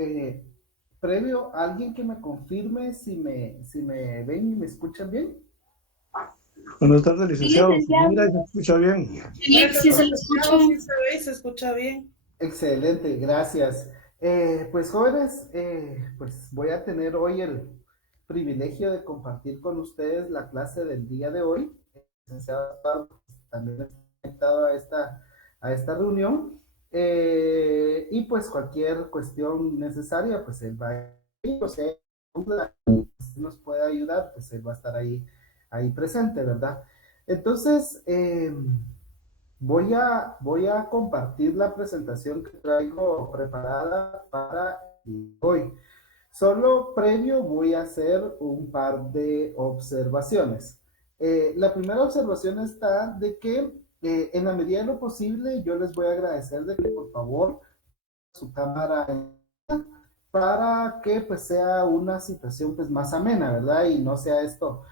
Eh, Previo, alguien que me confirme si me ven y me escuchan bien. Buenas tardes, Sí, licenciado. licenciado. Mira, se escucha bien. Sí, sí se lo escucha. Sí se ve y se escucha bien. Excelente, gracias. Pues jóvenes, pues voy a tener hoy el privilegio de compartir con ustedes la clase del día de hoy. El licenciado Pablo, pues, también está conectado a esta reunión. Y pues cualquier cuestión necesaria, pues él va a ir, o sea, nos puede ayudar, pues él va a estar ahí presente, ¿verdad? Entonces, voy a compartir la presentación que traigo preparada para hoy. Solo previo voy a hacer un par de observaciones. La primera observación está de que en la medida de lo posible yo les voy a agradecer de que por favor su cámara para que pues sea una situación pues más amena, ¿verdad? Y no sea esto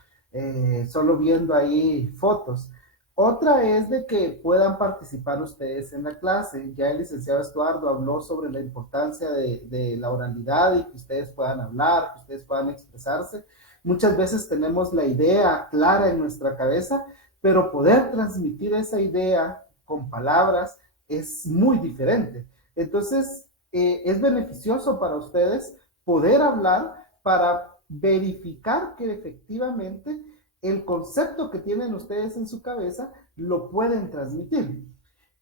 solo viendo ahí fotos. Otra es de que puedan participar ustedes en la clase. Ya el licenciado Estuardo habló sobre la importancia de la oralidad y que ustedes puedan hablar, que ustedes puedan expresarse. Muchas veces tenemos la idea clara en nuestra cabeza, pero poder transmitir esa idea con palabras es muy diferente. Entonces, es beneficioso para ustedes poder hablar para verificar que efectivamente el concepto que tienen ustedes en su cabeza lo pueden transmitir.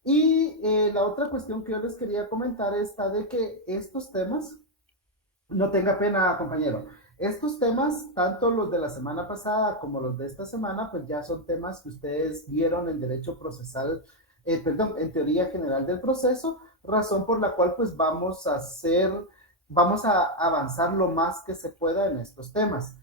Y la otra cuestión que yo les quería comentar está de que estos temas, no tenga pena, compañero, estos temas, tanto los de la semana pasada como los de esta semana, pues ya son temas que ustedes vieron en derecho procesal, perdón, en teoría general del proceso, razón por la cual pues vamos a avanzar lo más que se pueda en estos temas.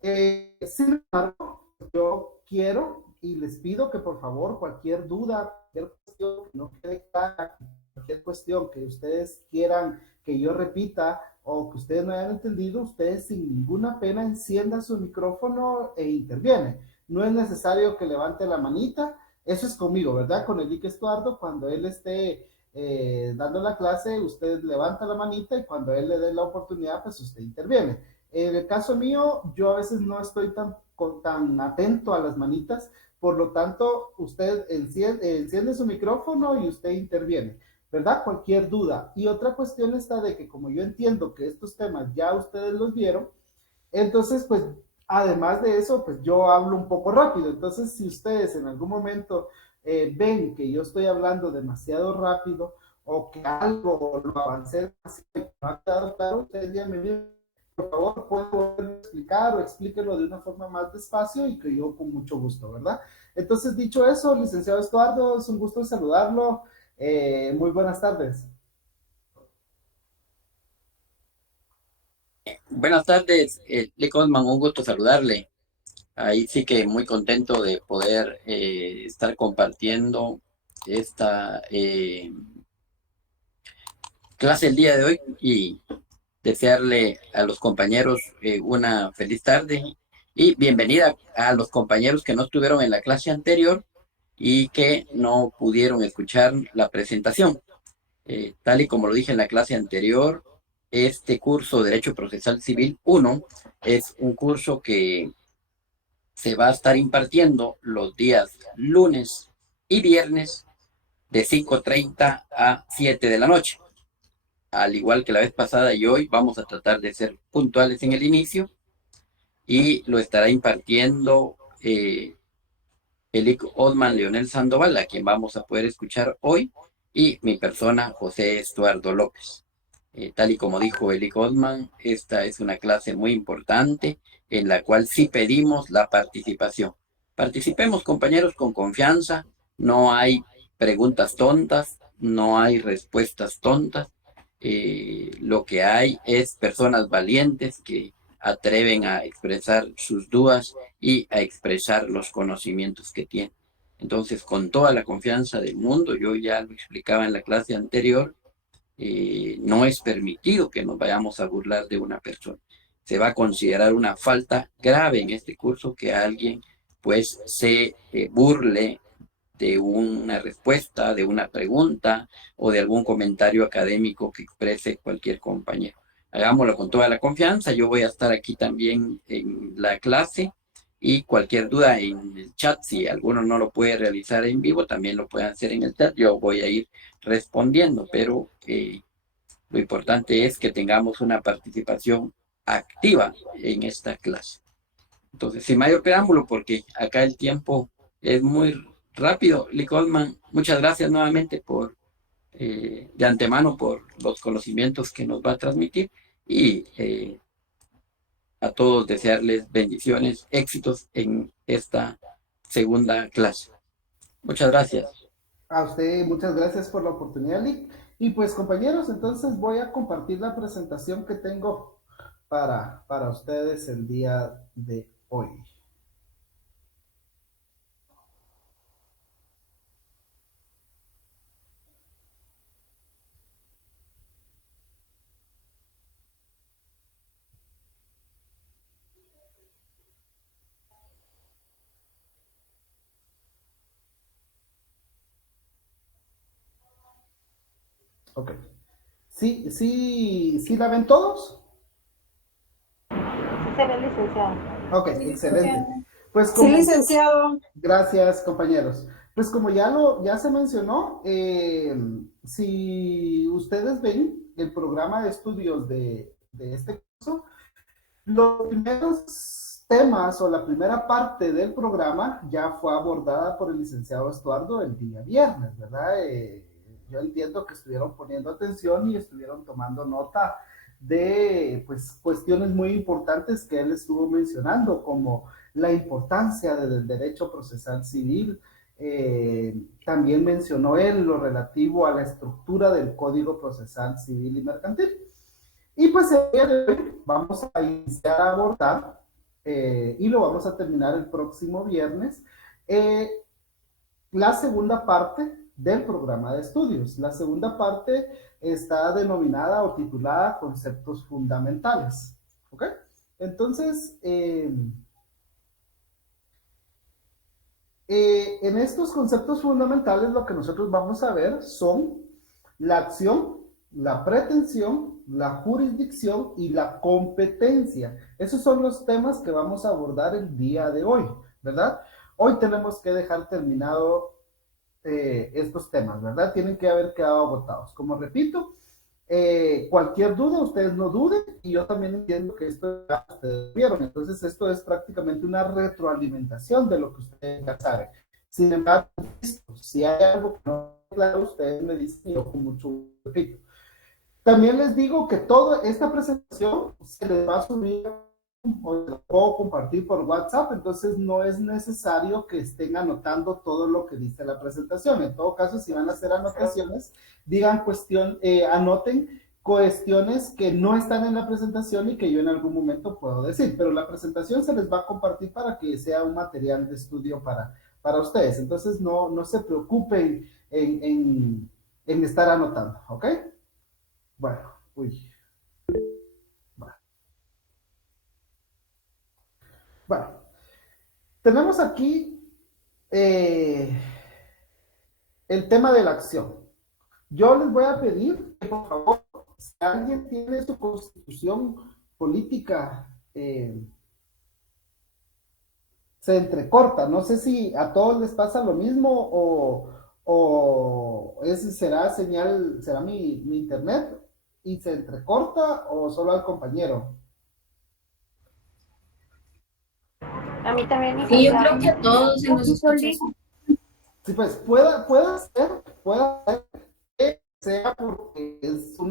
Sin embargo, yo quiero y les pido que por favor cualquier duda, cualquier cuestión que no quede clara, cualquier cuestión que ustedes quieran que yo repita o que ustedes no hayan entendido, ustedes sin ninguna pena enciendan su micrófono e intervienen. No es necesario que levante la manita, eso es conmigo, ¿verdad? Con el Lique Estuardo, cuando él esté dando la clase, usted levanta la manita y cuando él le dé la oportunidad, pues usted interviene. En el caso mío, yo a veces no estoy tan atento a las manitas, por lo tanto, usted enciende su micrófono y usted interviene, ¿verdad? Cualquier duda. Y otra cuestión está de que como yo entiendo que estos temas ya ustedes los vieron, entonces, pues, además de eso, pues yo hablo un poco rápido. Entonces, si ustedes en algún momento ven que yo estoy hablando demasiado rápido o que algo lo avancé demasiado y no ha quedado claro, ustedes ya me dicen, por favor, puedo volver a explicar o explíquelo de una forma más despacio y que yo con mucho gusto, ¿verdad? Entonces, dicho eso, licenciado Estuardo, es un gusto saludarlo. Muy buenas tardes. Buenas tardes, Lee Cosman, un gusto saludarle. Ahí sí que muy contento de poder estar compartiendo esta clase el día de hoy y desearle a los compañeros una feliz tarde y bienvenida a los compañeros que no estuvieron en la clase anterior y que no pudieron escuchar la presentación. Tal y como lo dije en la clase anterior, este curso Derecho Procesal Civil 1 es un curso que se va a estar impartiendo los días lunes y viernes de 5:30 a 7 de la noche. Al igual que la vez pasada y hoy, vamos a tratar de ser puntuales en el inicio y lo estará impartiendo Elic Osman Leonel Sandoval, a quien vamos a poder escuchar hoy, y mi persona, José Estuardo López. Tal y como dijo Eli Goldman, esta es una clase muy importante en la cual sí pedimos la participación. Participemos, compañeros, con confianza. No hay preguntas tontas, no hay respuestas tontas. Lo que hay es personas valientes que atreven a expresar sus dudas y a expresar los conocimientos que tienen. Entonces, con toda la confianza del mundo, yo ya lo explicaba en la clase anterior, no es permitido que nos vayamos a burlar de una persona. Se va a considerar una falta grave en este curso que alguien pues se burle de una respuesta, de una pregunta o de algún comentario académico que exprese cualquier compañero. Hagámoslo con toda la confianza. Yo voy a estar aquí también en la clase y cualquier duda en el chat, si alguno no lo puede realizar en vivo, también lo pueden hacer en el chat. Yo voy a ir respondiendo, pero lo importante es que tengamos una participación activa en esta clase. Entonces, sin mayor preámbulo, porque acá el tiempo es muy rápido. Lee Goldman, muchas gracias nuevamente de antemano por los conocimientos que nos va a transmitir y a todos desearles bendiciones, éxitos en esta segunda clase. Muchas gracias. A usted, muchas gracias por la oportunidad, Lick. Y pues, compañeros, entonces voy a compartir la presentación que tengo para ustedes el día de hoy. Ok. ¿Sí la ven todos? Sí, se ve, licenciado. Ok, excelente. Pues Sí, licenciado. gracias, compañeros. Pues como ya se mencionó, si ustedes ven el programa de estudios de este curso, los primeros temas o la primera parte del programa ya fue abordada por el licenciado Estuardo el día viernes, ¿verdad? Yo entiendo que estuvieron poniendo atención y estuvieron tomando nota de pues, cuestiones muy importantes que él estuvo mencionando, como la importancia del derecho procesal civil. También mencionó él lo relativo a la estructura del Código Procesal Civil y Mercantil. Y pues el día de hoy vamos a iniciar a abordar, y lo vamos a terminar el próximo viernes, la segunda parte del programa de estudios. La segunda parte está denominada o titulada Conceptos Fundamentales. ¿Ok? Entonces, en estos conceptos fundamentales lo que nosotros vamos a ver son la acción, la pretensión, la jurisdicción y la competencia. Esos son los temas que vamos a abordar el día de hoy, ¿verdad? Hoy tenemos que dejar terminado estos temas, ¿verdad? Tienen que haber quedado agotados. Como repito, cualquier duda, ustedes no duden, y yo también entiendo que esto ya ustedes vieron, entonces esto es prácticamente una retroalimentación de lo que ustedes ya saben. Sin embargo, si hay algo que no es claro, ustedes me dicen y yo con mucho gusto repito. También les digo que toda esta presentación se les va a subir o lo puedo compartir por WhatsApp, entonces no es necesario que estén anotando todo lo que dice la presentación. En todo caso, si van a hacer anotaciones, anoten cuestiones que no están en la presentación y que yo en algún momento puedo decir, pero la presentación se les va a compartir para que sea un material de estudio para ustedes. Entonces no se preocupen en estar anotando, ¿ok? Bueno, Bueno, tenemos aquí el tema de la acción. Yo les voy a pedir que, por favor, si alguien tiene su constitución política, se entrecorta. No sé si a todos les pasa lo mismo o será mi internet y se entrecorta o solo al compañero. A mí también. Sí, yo creo que a todos se nos escucha. Sí, pues puede ser que sea porque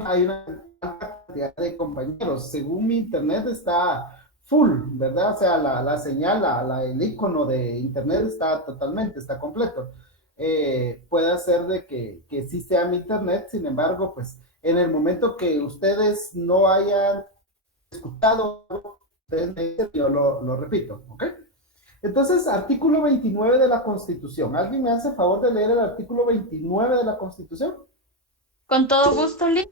hay una cantidad de compañeros. Según mi internet está full, ¿verdad? O sea, la señal, el icono de internet está completo. Puede ser de que sí sea mi internet, sin embargo, pues en el momento que ustedes no hayan escuchado, ustedes me dicen, yo lo repito, ¿ok? Entonces, artículo 29 de la Constitución. ¿Alguien me hace el favor de leer el artículo 29 de la Constitución? Con todo gusto, Lee.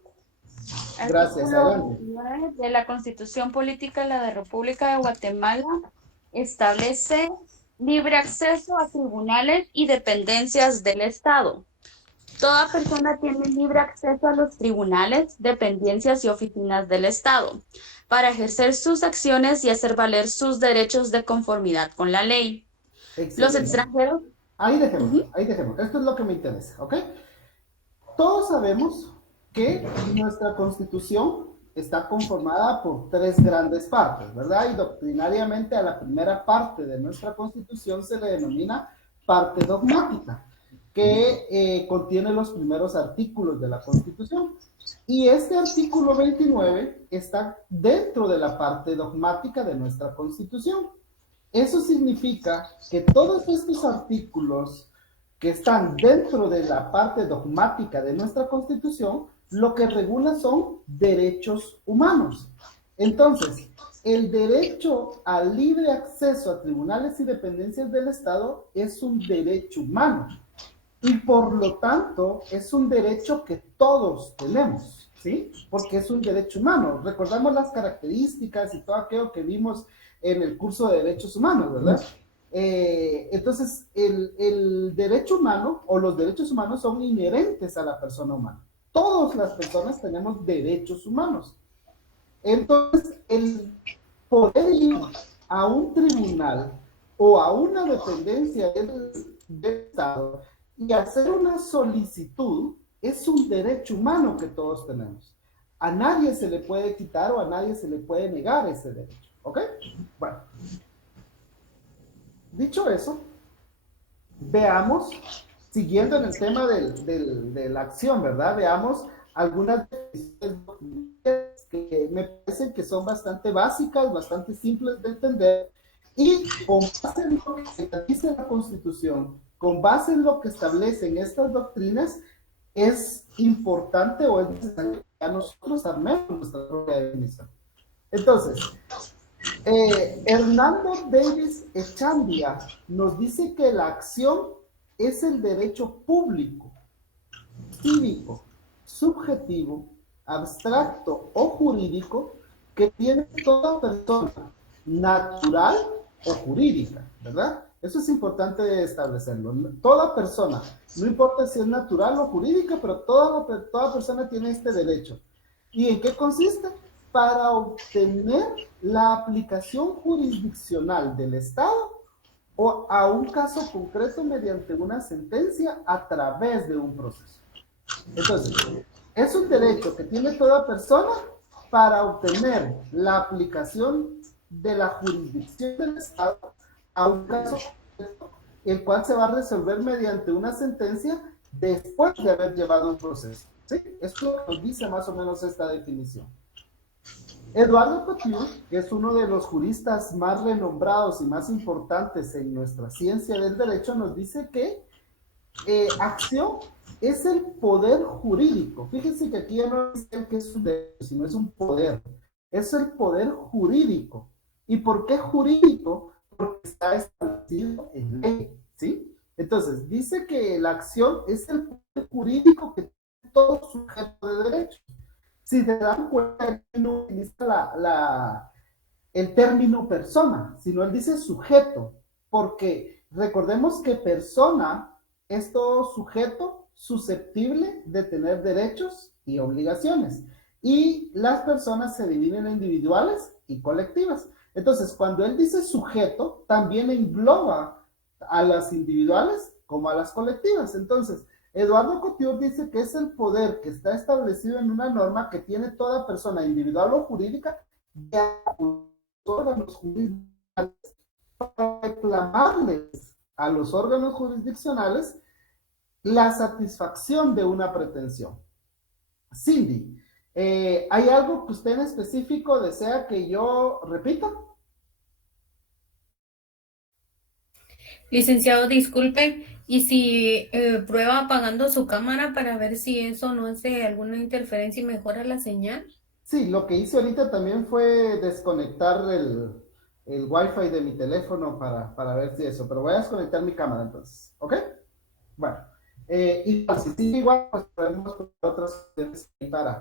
Gracias, adelante. De la Constitución Política de la República de Guatemala establece Libre acceso a tribunales y dependencias del Estado. Toda persona tiene libre acceso a los tribunales, dependencias y oficinas del Estado para ejercer sus acciones y hacer valer sus derechos de conformidad con la ley. Los Excelente. extranjeros. Ahí dejemos, Ujú. ahí dejemos. Esto es lo que me interesa, ¿ok? Todos sabemos que nuestra constitución está conformada por tres grandes partes, ¿verdad? Y doctrinariamente a la primera parte de nuestra constitución se le denomina parte dogmática, que contiene los primeros artículos de la constitución. Y este artículo 29 está dentro de la parte dogmática de nuestra constitución. Eso significa que todos estos artículos que están dentro de la parte dogmática de nuestra Constitución, lo que regula son derechos humanos. Entonces, el derecho al libre acceso a tribunales y dependencias del Estado es un derecho humano y por lo tanto es un derecho que todos tenemos, ¿sí? Porque es un derecho humano. Recordamos las características y todo aquello que vimos en el curso de derechos humanos, ¿verdad? Entonces, el derecho humano o los derechos humanos son inherentes a la persona humana. Todas las personas tenemos derechos humanos. Entonces, el poder ir a un tribunal o a una dependencia del Estado y hacer una solicitud es un derecho humano que todos tenemos. A nadie se le puede quitar o a nadie se le puede negar ese derecho. ¿Ok? Bueno. Dicho eso, veamos, siguiendo en el tema de la acción, ¿verdad? Veamos algunas definiciones que me parecen que son bastante básicas, bastante simples de entender, y con base en lo que dice la Constitución, con base en lo que establecen estas doctrinas, es importante o es necesario que a nosotros armemos nuestra propia definición. Entonces, Hernando Davis Echandia nos dice que la acción es el derecho público, cívico, subjetivo, abstracto o jurídico que tiene toda persona, natural o jurídica, ¿verdad? Eso es importante establecerlo. Toda persona, no importa si es natural o jurídica, pero toda persona tiene este derecho. ¿Y en qué consiste? Para obtener la aplicación jurisdiccional del Estado o a un caso concreto mediante una sentencia a través de un proceso. Entonces, es un derecho que tiene toda persona para obtener la aplicación de la jurisdicción del Estado a un caso concreto, el cual se va a resolver mediante una sentencia después de haber llevado un proceso. ¿Sí? Esto nos dice más o menos esta definición. Eduardo Couture, que es uno de los juristas más renombrados y más importantes en nuestra ciencia del derecho, nos dice que acción es el poder jurídico. Fíjense que aquí ya no es el que es un derecho, sino es un poder. Es el poder jurídico. ¿Y por qué jurídico? Porque está establecido en ley, ¿sí? Entonces, dice que la acción es el poder jurídico que tiene todo sujeto de derecho. Si se dan cuenta, no utiliza el término persona, sino él dice sujeto, porque recordemos que persona es todo sujeto susceptible de tener derechos y obligaciones. Y las personas se dividen en individuales y colectivas. Entonces, cuando él dice sujeto, también engloba a las individuales como a las colectivas. Entonces, Eduardo Couture dice que es el poder que está establecido en una norma que tiene toda persona individual o jurídica de órganos jurisdiccionales para reclamarles a los órganos jurisdiccionales la satisfacción de una pretensión. Cindy, ¿hay algo que usted en específico desea que yo repita? Licenciado, disculpe, y si prueba apagando su cámara para ver si eso no hace alguna interferencia y mejora la señal. Sí, lo que hice ahorita también fue desconectar el Wi-Fi de mi teléfono para ver si eso, pero voy a desconectar mi cámara entonces, ¿ok? Bueno, y si sigue igual, pues podemos poner otras opciones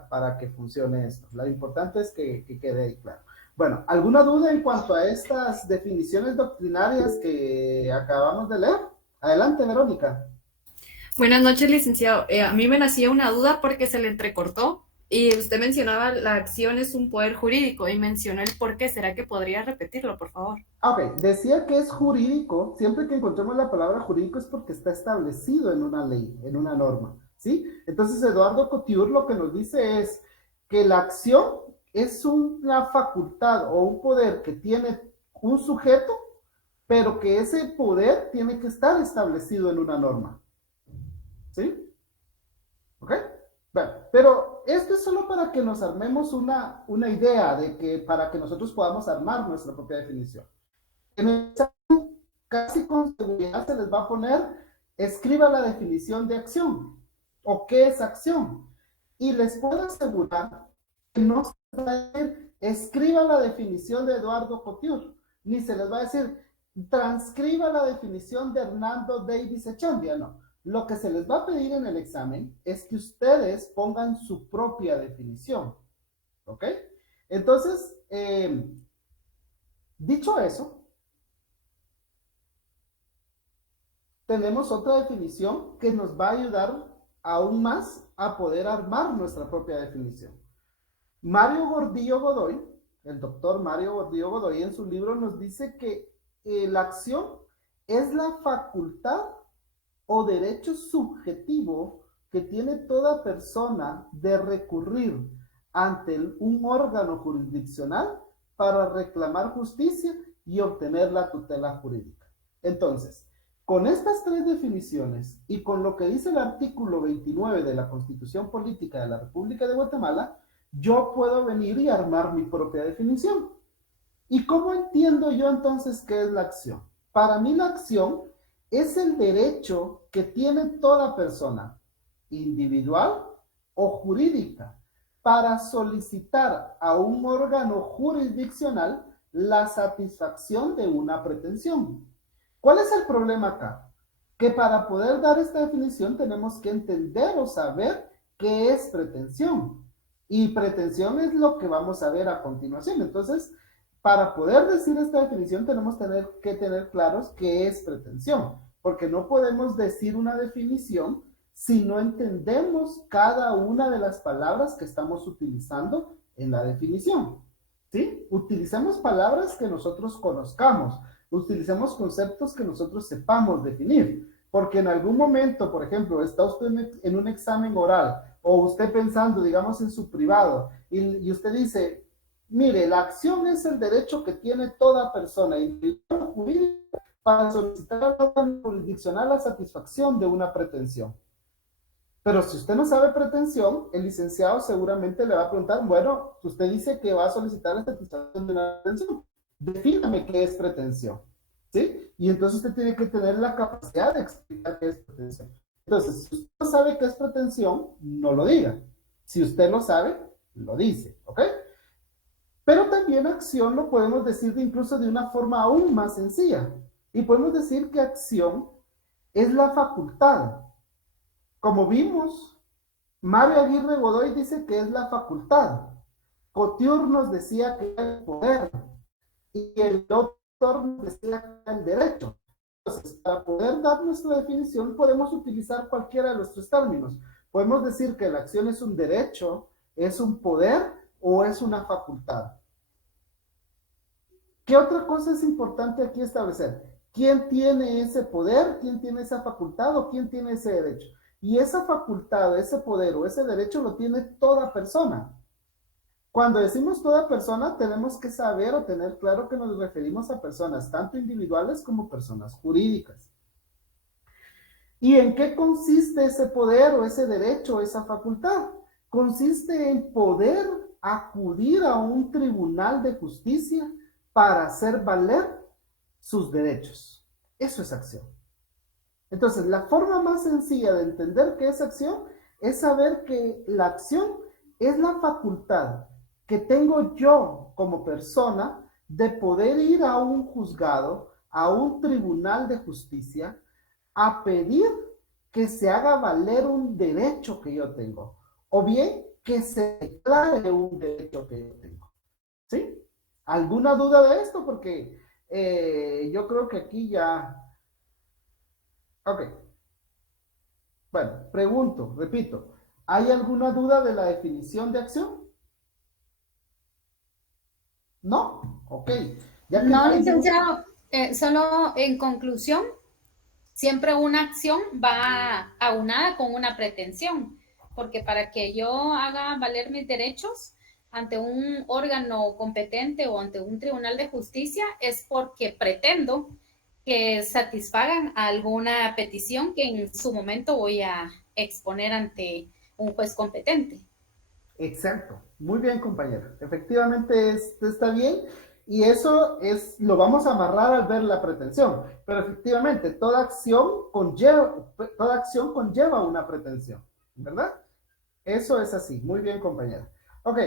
para que funcione esto. Lo importante es que quede ahí claro. Bueno, ¿alguna duda en cuanto a estas definiciones doctrinarias que acabamos de leer? Adelante, Verónica. Buenas noches, licenciado. A mí me nacía una duda porque se le entrecortó y usted mencionaba la acción es un poder jurídico y mencionó el por qué. ¿Será que podría repetirlo, por favor? Ok, decía que es jurídico, siempre que encontremos la palabra jurídico es porque está establecido en una ley, en una norma, ¿sí? Entonces Eduardo Couture lo que nos dice es que la acción es una facultad o un poder que tiene un sujeto, pero que ese poder tiene que estar establecido en una norma, ¿sí? ¿Ok? Bueno, pero esto es solo para que nos armemos una idea de que para que nosotros podamos armar nuestra propia definición. En el examen, casi con seguridad se les va a poner, escriba la definición de acción, o qué es acción. Y les puedo asegurar que no se les va a decir, escriba la definición de Eduardo Couture, ni se les va a decir, transcriba la definición de Hernando Davis Echandia, no. Lo que se les va a pedir en el examen es que ustedes pongan su propia definición, ¿ok? Entonces, dicho eso, tenemos otra definición que nos va a ayudar aún más a poder armar nuestra propia definición. Mario Gordillo Godoy, el doctor Mario Gordillo Godoy, en su libro nos dice que la acción es la facultad o derecho subjetivo que tiene toda persona de recurrir ante un órgano jurisdiccional para reclamar justicia y obtener la tutela jurídica. Entonces, con estas tres definiciones y con lo que dice el artículo 29 de la Constitución Política de la República de Guatemala, yo puedo venir y armar mi propia definición. ¿Y cómo entiendo yo entonces qué es la acción? Para mí la acción es el derecho que tiene toda persona, individual o jurídica, para solicitar a un órgano jurisdiccional la satisfacción de una pretensión. ¿Cuál es el problema acá? Que para poder dar esta definición tenemos que entender o saber qué es pretensión. Y pretensión es lo que vamos a ver a continuación. Entonces, para poder decir esta definición tenemos que tener claros qué es pretensión, porque no podemos decir una definición si no entendemos cada una de las palabras que estamos utilizando en la definición, ¿sí? Utilicemos palabras que nosotros conozcamos, utilicemos conceptos que nosotros sepamos definir, porque en algún momento, por ejemplo, está usted en un examen oral, o usted pensando, digamos, en su privado, y usted dice, mire, la acción es el derecho que tiene toda persona, individual o jurídica, para solicitar al órgano jurisdiccional la satisfacción de una pretensión. Pero si usted no sabe pretensión, el licenciado seguramente le va a preguntar, bueno, usted dice que va a solicitar la satisfacción de una pretensión. Defíname qué es pretensión, ¿sí? Y entonces usted tiene que tener la capacidad de explicar qué es pretensión. Entonces, si usted no sabe qué es pretensión, no lo diga. Si usted lo sabe, lo dice, ¿ok? Pero también acción lo podemos decir incluso de una forma aún más sencilla. Y podemos decir que acción es la facultad. Como vimos, Mario Aguirre Godoy dice que es la facultad. Couture nos decía que era el poder. Y el doctor nos decía que era el derecho. Entonces, para poder dar nuestra definición, podemos utilizar cualquiera de nuestros términos. Podemos decir que la acción es un derecho, es un poder o es una facultad. ¿Qué otra cosa es importante aquí establecer? ¿Quién tiene ese poder? ¿Quién tiene esa facultad? ¿O quién tiene ese derecho? Y esa facultad, ese poder o ese derecho lo tiene toda persona. Cuando decimos toda persona, tenemos que saber o tener claro que nos referimos a personas tanto individuales como personas jurídicas. ¿Y en qué consiste ese poder o ese derecho o esa facultad? Consiste en poder acudir a un tribunal de justicia para hacer valer sus derechos. Eso es acción. Entonces, la forma más sencilla de entender qué es acción es saber que la acción es la facultad que tengo yo como persona de poder ir a un juzgado, a un tribunal de justicia, a pedir que se haga valer un derecho que yo tengo, o bien que se declare un derecho que yo tengo, ¿sí? ¿Alguna duda de esto? Porque yo creo que aquí ya... Ok. Bueno, pregunto, repito, ¿hay alguna duda de la definición de acción? ¿No? Ok. Ya que no No, hay duda- licenciado, solo en conclusión, siempre una acción va aunada con una pretensión, porque para que yo haga valer mis derechos ante un órgano competente o ante un tribunal de justicia es porque pretendo que satisfagan alguna petición que en su momento voy a exponer ante un juez competente. Exacto, muy bien, compañera. Efectivamente, está bien. Y eso lo vamos a amarrar al ver la pretensión. Pero efectivamente, toda acción conlleva una pretensión, ¿verdad? Eso es así. Muy bien, compañera. Ok,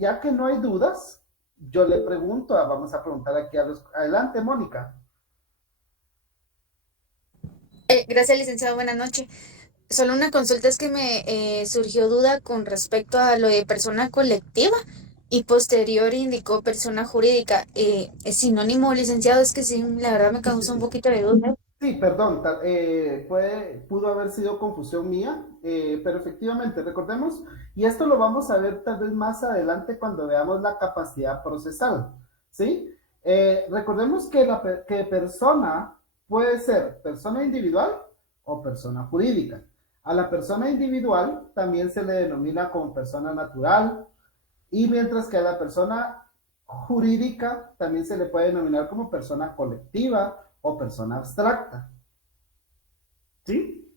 ya que no hay dudas, yo le pregunto, vamos a preguntar aquí adelante, Mónica. Gracias, licenciado. Buenas noches. Solo una consulta, es que me surgió duda con respecto a lo de persona colectiva y posterior indicó persona jurídica. ¿Es sinónimo, licenciado? Es que sí, la verdad me causa un poquito de duda. Sí, perdón, pudo haber sido confusión mía, pero efectivamente, recordemos, y esto lo vamos a ver tal vez más adelante cuando veamos la capacidad procesal, ¿sí? Recordemos que persona puede ser persona individual o persona jurídica. A la persona individual también se le denomina como persona natural, y mientras que a la persona jurídica también se le puede denominar como persona colectiva o persona abstracta. ¿Sí?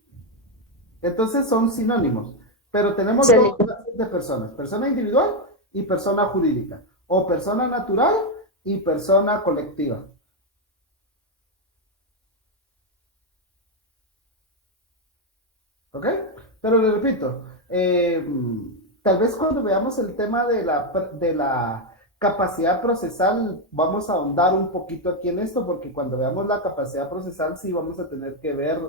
Entonces son sinónimos, pero tenemos dos clases de personas, persona individual y persona jurídica, o persona natural y persona colectiva. ¿Ok? Pero le repito, tal vez cuando veamos el tema de la capacidad procesal, vamos a ahondar un poquito aquí en esto, porque cuando veamos la capacidad procesal, sí vamos a tener que ver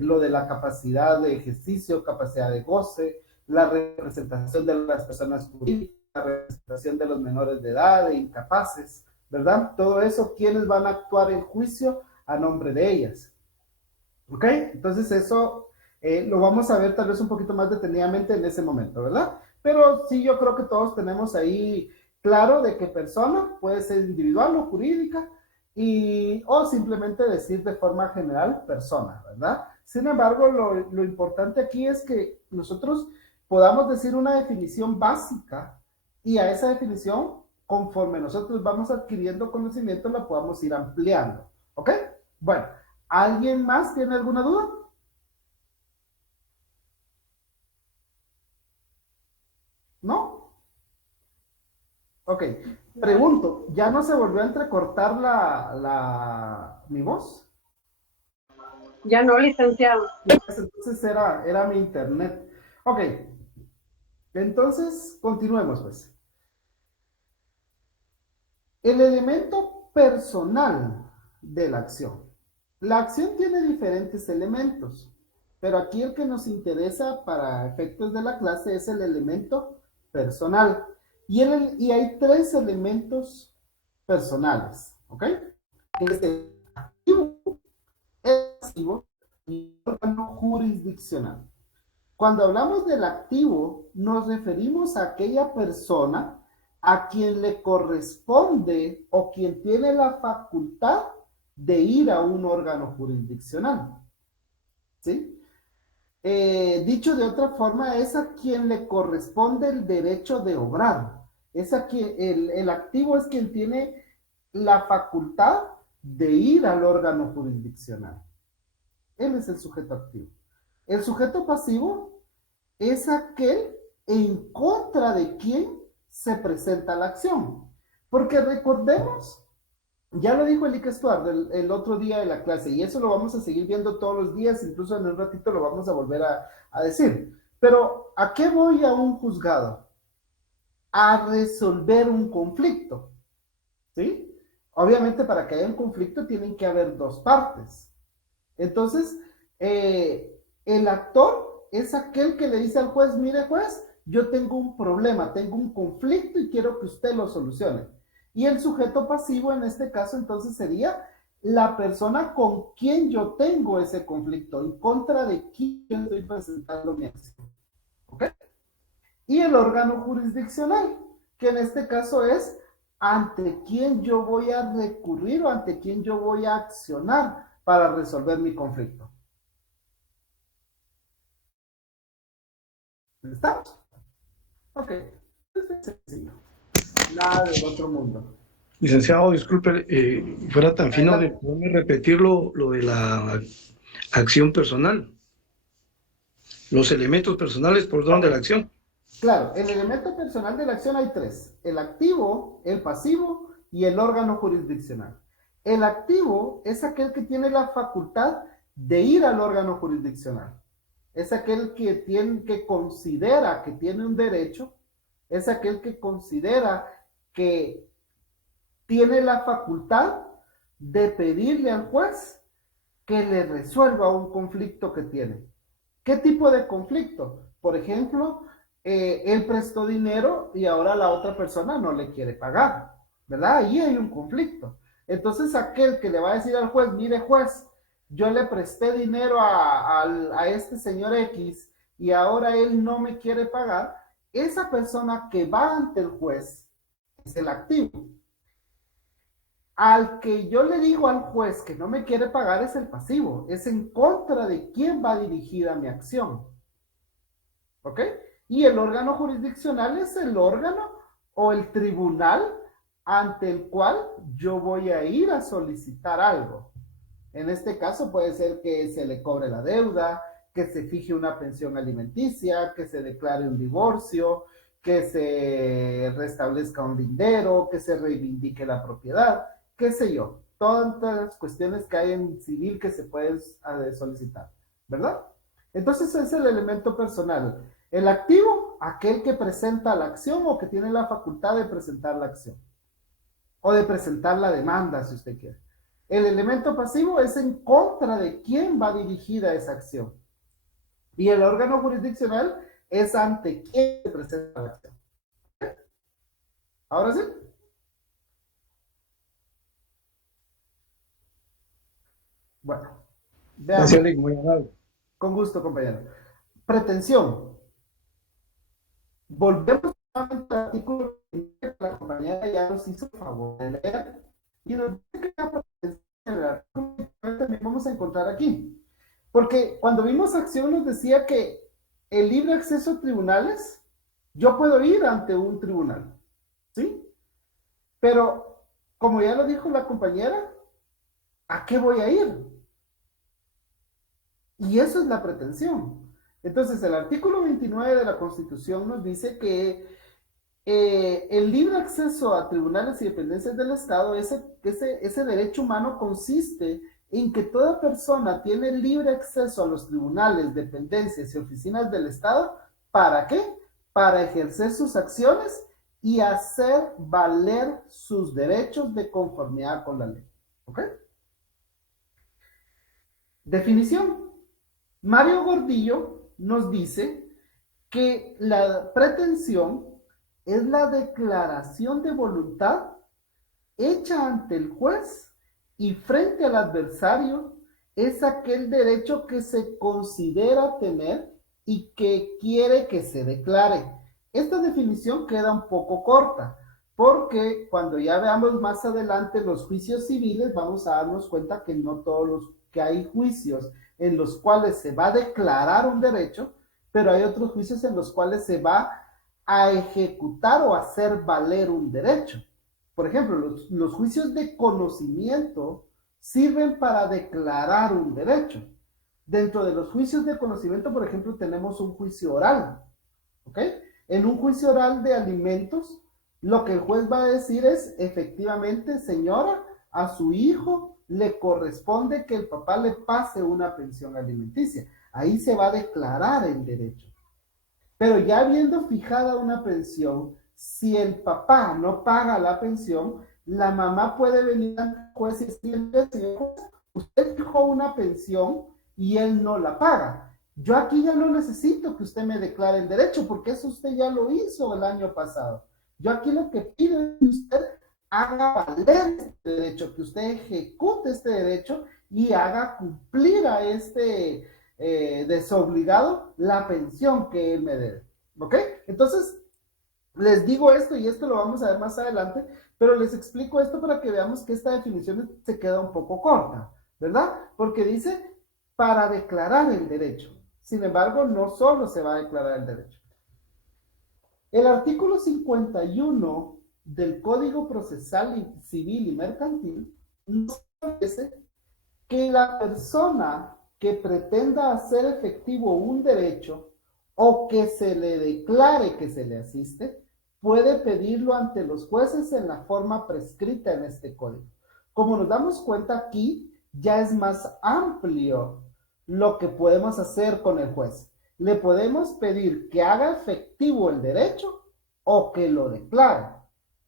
lo de la capacidad de ejercicio, capacidad de goce, la representación de las personas jurídicas, la representación de los menores de edad, de incapaces, ¿verdad? Todo eso, ¿quiénes van a actuar en juicio a nombre de ellas? ¿Ok? Entonces eso lo vamos a ver tal vez un poquito más detenidamente en ese momento, ¿verdad? Pero sí, yo creo que todos tenemos ahí claro de que persona puede ser individual o jurídica o simplemente decir de forma general persona, ¿verdad? Sin embargo, lo importante aquí es que nosotros podamos decir una definición básica y a esa definición, conforme nosotros vamos adquiriendo conocimiento, la podamos ir ampliando, ¿ok? Bueno, ¿alguien más tiene alguna duda? ¿No? Ok, pregunto, ¿ya no se volvió a entrecortar mi voz? Ya no, licenciado. Entonces era mi internet. Ok, entonces continuemos pues. El elemento personal de la acción. La acción tiene diferentes elementos, pero aquí el que nos interesa para efectos de la clase es el elemento personal. Y hay tres elementos personales, ¿ok? Es el activo, el pasivo y el órgano jurisdiccional. Cuando hablamos del activo, nos referimos a aquella persona a quien le corresponde o quien tiene la facultad de ir a un órgano jurisdiccional. ¿Sí? Dicho de otra forma, es a quien le corresponde el derecho de obrar. Es a quien, el activo es quien tiene la facultad de ir al órgano jurisdiccional. Él es el sujeto activo. El sujeto pasivo es aquel en contra de quien se presenta la acción. Porque recordemos, ya lo dijo Elike Stuart el otro día de la clase, y eso lo vamos a seguir viendo todos los días, incluso en un ratito lo vamos a volver a decir. Pero, ¿a qué voy a un juzgado? A resolver un conflicto, ¿sí? Obviamente, para que haya un conflicto tienen que haber dos partes. Entonces, el actor es aquel que le dice al juez, mire juez, yo tengo un problema, tengo un conflicto y quiero que usted lo solucione. Y el sujeto pasivo en este caso entonces sería la persona con quien yo tengo ese conflicto, en contra de quién yo estoy presentando mi acción. ¿Ok? Y el órgano jurisdiccional, que en este caso es ante quién yo voy a recurrir o ante quién yo voy a accionar para resolver mi conflicto. ¿Estamos? Ok. Es sencillo. Nada del otro mundo. Licenciado, disculpe, fuera tan fino de poderme repetir lo de la acción personal. Los elementos personales por donde la acción. Claro, el elemento personal de la acción hay tres: el activo, el pasivo y el órgano jurisdiccional. El activo es aquel que tiene la facultad de ir al órgano jurisdiccional. Es aquel que considera que tiene un derecho, es aquel que considera que tiene la facultad de pedirle al juez que le resuelva un conflicto que tiene. ¿Qué tipo de conflicto? Por ejemplo, él prestó dinero y ahora la otra persona no le quiere pagar, ¿verdad? Ahí hay un conflicto. Entonces aquel que le va a decir al juez, mire juez, yo le presté dinero a este señor X y ahora él no me quiere pagar, esa persona que va ante el juez es el activo. Al que yo le digo al juez que no me quiere pagar es el pasivo, es en contra de quién va dirigida mi acción. ¿Ok? Y el órgano jurisdiccional es el órgano o el tribunal ante el cual yo voy a ir a solicitar algo. En este caso puede ser que se le cobre la deuda, que se fije una pensión alimenticia, que se declare un divorcio, que se restablezca un lindero, que se reivindique la propiedad, qué sé yo. Todas las cuestiones que hay en civil que se pueden solicitar, ¿verdad? Entonces es el elemento personal. El activo, aquel que presenta la acción o que tiene la facultad de presentar la acción. O de presentar la demanda, si usted quiere. El elemento pasivo es en contra de quién va dirigida esa acción. Y el órgano jurisdiccional es ante quién se presenta la acción. ¿Ahora sí? Bueno, veamos. Gracias, muy amable. Con gusto, compañero. Pretensión. Volvemos al artículo que la compañera ya nos hizo favor de leer. Y nos dice que la pretensión en el artículo también vamos a encontrar aquí. Porque cuando vimos acción nos decía que el libre acceso a tribunales, yo puedo ir ante un tribunal, ¿sí? Pero, como ya lo dijo la compañera, ¿a qué voy a ir? Y eso es la pretensión. Entonces, el artículo 29 de la Constitución nos dice que el libre acceso a tribunales y dependencias del Estado, ese derecho humano consiste en que toda persona tiene libre acceso a los tribunales, dependencias y oficinas del Estado. ¿Para qué? Para ejercer sus acciones y hacer valer sus derechos de conformidad con la ley. ¿Ok? Definición. Mario Gordillo nos dice que la pretensión es la declaración de voluntad hecha ante el juez y frente al adversario, es aquel derecho que se considera tener y que quiere que se declare. Esta definición queda un poco corta, porque cuando ya veamos más adelante los juicios civiles, vamos a darnos cuenta que no todos los que hay juicios en los cuales se va a declarar un derecho, pero hay otros juicios en los cuales se va a ejecutar o hacer valer un derecho. Por ejemplo, los juicios de conocimiento sirven para declarar un derecho. Dentro de los juicios de conocimiento, por ejemplo, tenemos un juicio oral, ¿ok? En un juicio oral de alimentos, lo que el juez va a decir es, efectivamente, señora, a su hijo le corresponde que el papá le pase una pensión alimenticia. Ahí se va a declarar el derecho. Pero ya habiendo fijada una pensión, si el papá no paga la pensión, la mamá puede venir al juez y decirle, señor juez, usted fijó una pensión y él no la paga. Yo aquí ya no necesito que usted me declare el derecho, porque eso usted ya lo hizo el año pasado. Yo aquí lo que pido es que usted haga valer este derecho, que usted ejecute este derecho y haga cumplir a este desobligado la pensión que él me debe. ¿Ok? Entonces, les digo esto y esto lo vamos a ver más adelante, pero les explico esto para que veamos que esta definición se queda un poco corta, ¿verdad? Porque dice para declarar el derecho. Sin embargo, no solo se va a declarar el derecho. El artículo 51 del Código Procesal Civil y Mercantil nos establece que la persona que pretenda hacer efectivo un derecho o que se le declare que se le asiste, puede pedirlo ante los jueces en la forma prescrita en este código. Como nos damos cuenta aquí, ya es más amplio lo que podemos hacer con el juez. Le podemos pedir que haga efectivo el derecho o que lo declare.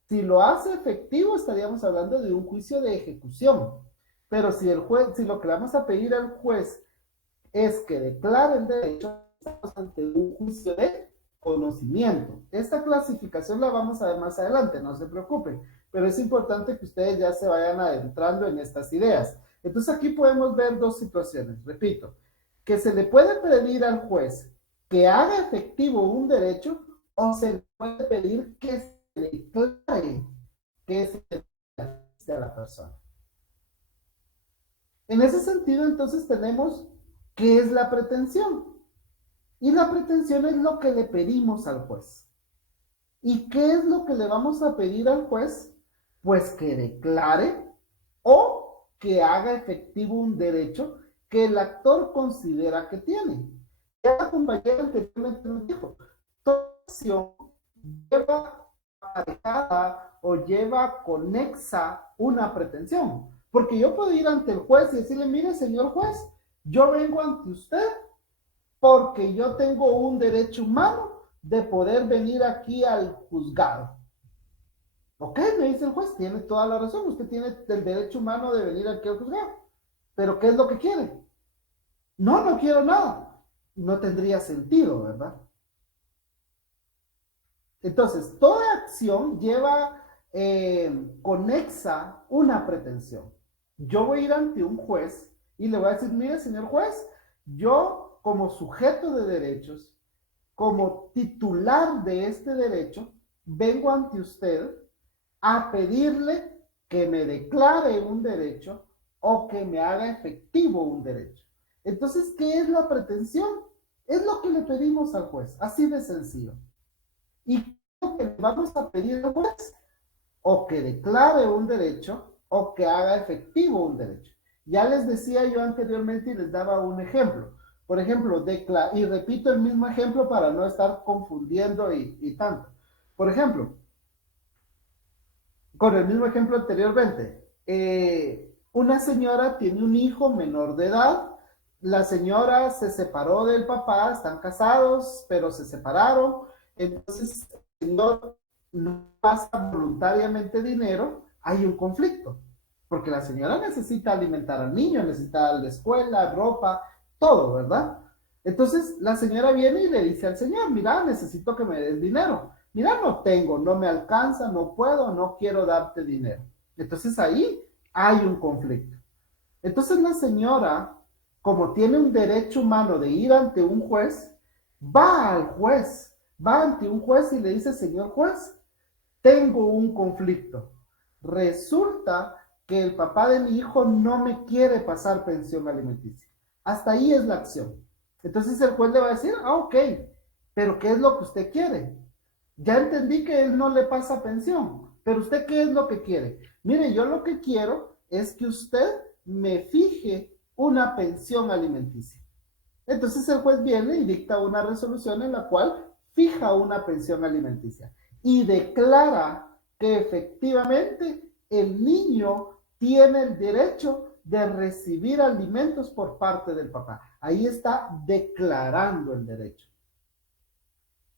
Si lo hace efectivo, estaríamos hablando de un juicio de ejecución. Pero si el juez, si lo que le vamos a pedir al juez es que declare el derecho, estamos ante un juicio de conocimiento. Esta clasificación la vamos a ver más adelante, no se preocupen, pero es importante que ustedes ya se vayan adentrando en estas ideas. Entonces aquí podemos ver dos situaciones, repito, que se le puede pedir al juez que haga efectivo un derecho o se le puede pedir que se declare que se le asiste a la persona. En ese sentido, entonces tenemos qué es la pretensión. Y la pretensión es lo que le pedimos al juez. ¿Y qué es lo que le vamos a pedir al juez? Pues que declare o que haga efectivo un derecho que el actor considera que tiene. Ya la compañera anteriormente nos dijo, toda acción lleva aparejada o lleva conexa una pretensión. Porque yo puedo ir ante el juez y decirle, mire, señor juez, yo vengo ante usted porque yo tengo un derecho humano de poder venir aquí al juzgado. Ok, me dice el juez, tiene toda la razón, usted tiene el derecho humano de venir aquí al juzgado. Pero ¿qué es lo que quiere? No, no quiero nada. No tendría sentido, ¿verdad? Entonces, toda acción lleva conexa una pretensión. Yo voy a ir ante un juez y le voy a decir, mire, señor juez, yo como sujeto de derechos, como titular de este derecho, vengo ante usted a pedirle que me declare un derecho o que me haga efectivo un derecho. Entonces, ¿qué es la pretensión? Es lo que le pedimos al juez, así de sencillo. ¿Y qué es lo que le vamos a pedir al juez? O que declare un derecho o que haga efectivo un derecho. Ya les decía yo anteriormente y les daba un ejemplo. Por ejemplo, y repito el mismo ejemplo para no estar confundiendo y tanto. Por ejemplo, con el mismo ejemplo anteriormente, una señora tiene un hijo menor de edad, la señora se separó del papá, están casados, pero se separaron, entonces el señor no pasa voluntariamente dinero, hay un conflicto, porque la señora necesita alimentar al niño, necesita la escuela, ropa, todo, ¿verdad? Entonces la señora viene y le dice al señor, mira, necesito que me des dinero. Mira, no tengo, no me alcanza, no puedo, no quiero darte dinero. Entonces ahí hay un conflicto. Entonces la señora, como tiene un derecho humano de ir ante un juez, va al juez, va ante un juez y le dice, señor juez, tengo un conflicto. Resulta que el papá de mi hijo no me quiere pasar pensión alimenticia. Hasta ahí es la acción. Entonces el juez le va a decir, ok, pero ¿qué es lo que usted quiere? Ya entendí que él no le pasa pensión, pero ¿usted qué es lo que quiere? Mire, yo lo que quiero es que usted me fije una pensión alimenticia. Entonces el juez viene y dicta una resolución en la cual fija una pensión alimenticia y declara que efectivamente el niño tiene el derecho de recibir alimentos por parte del papá. Ahí está declarando el derecho.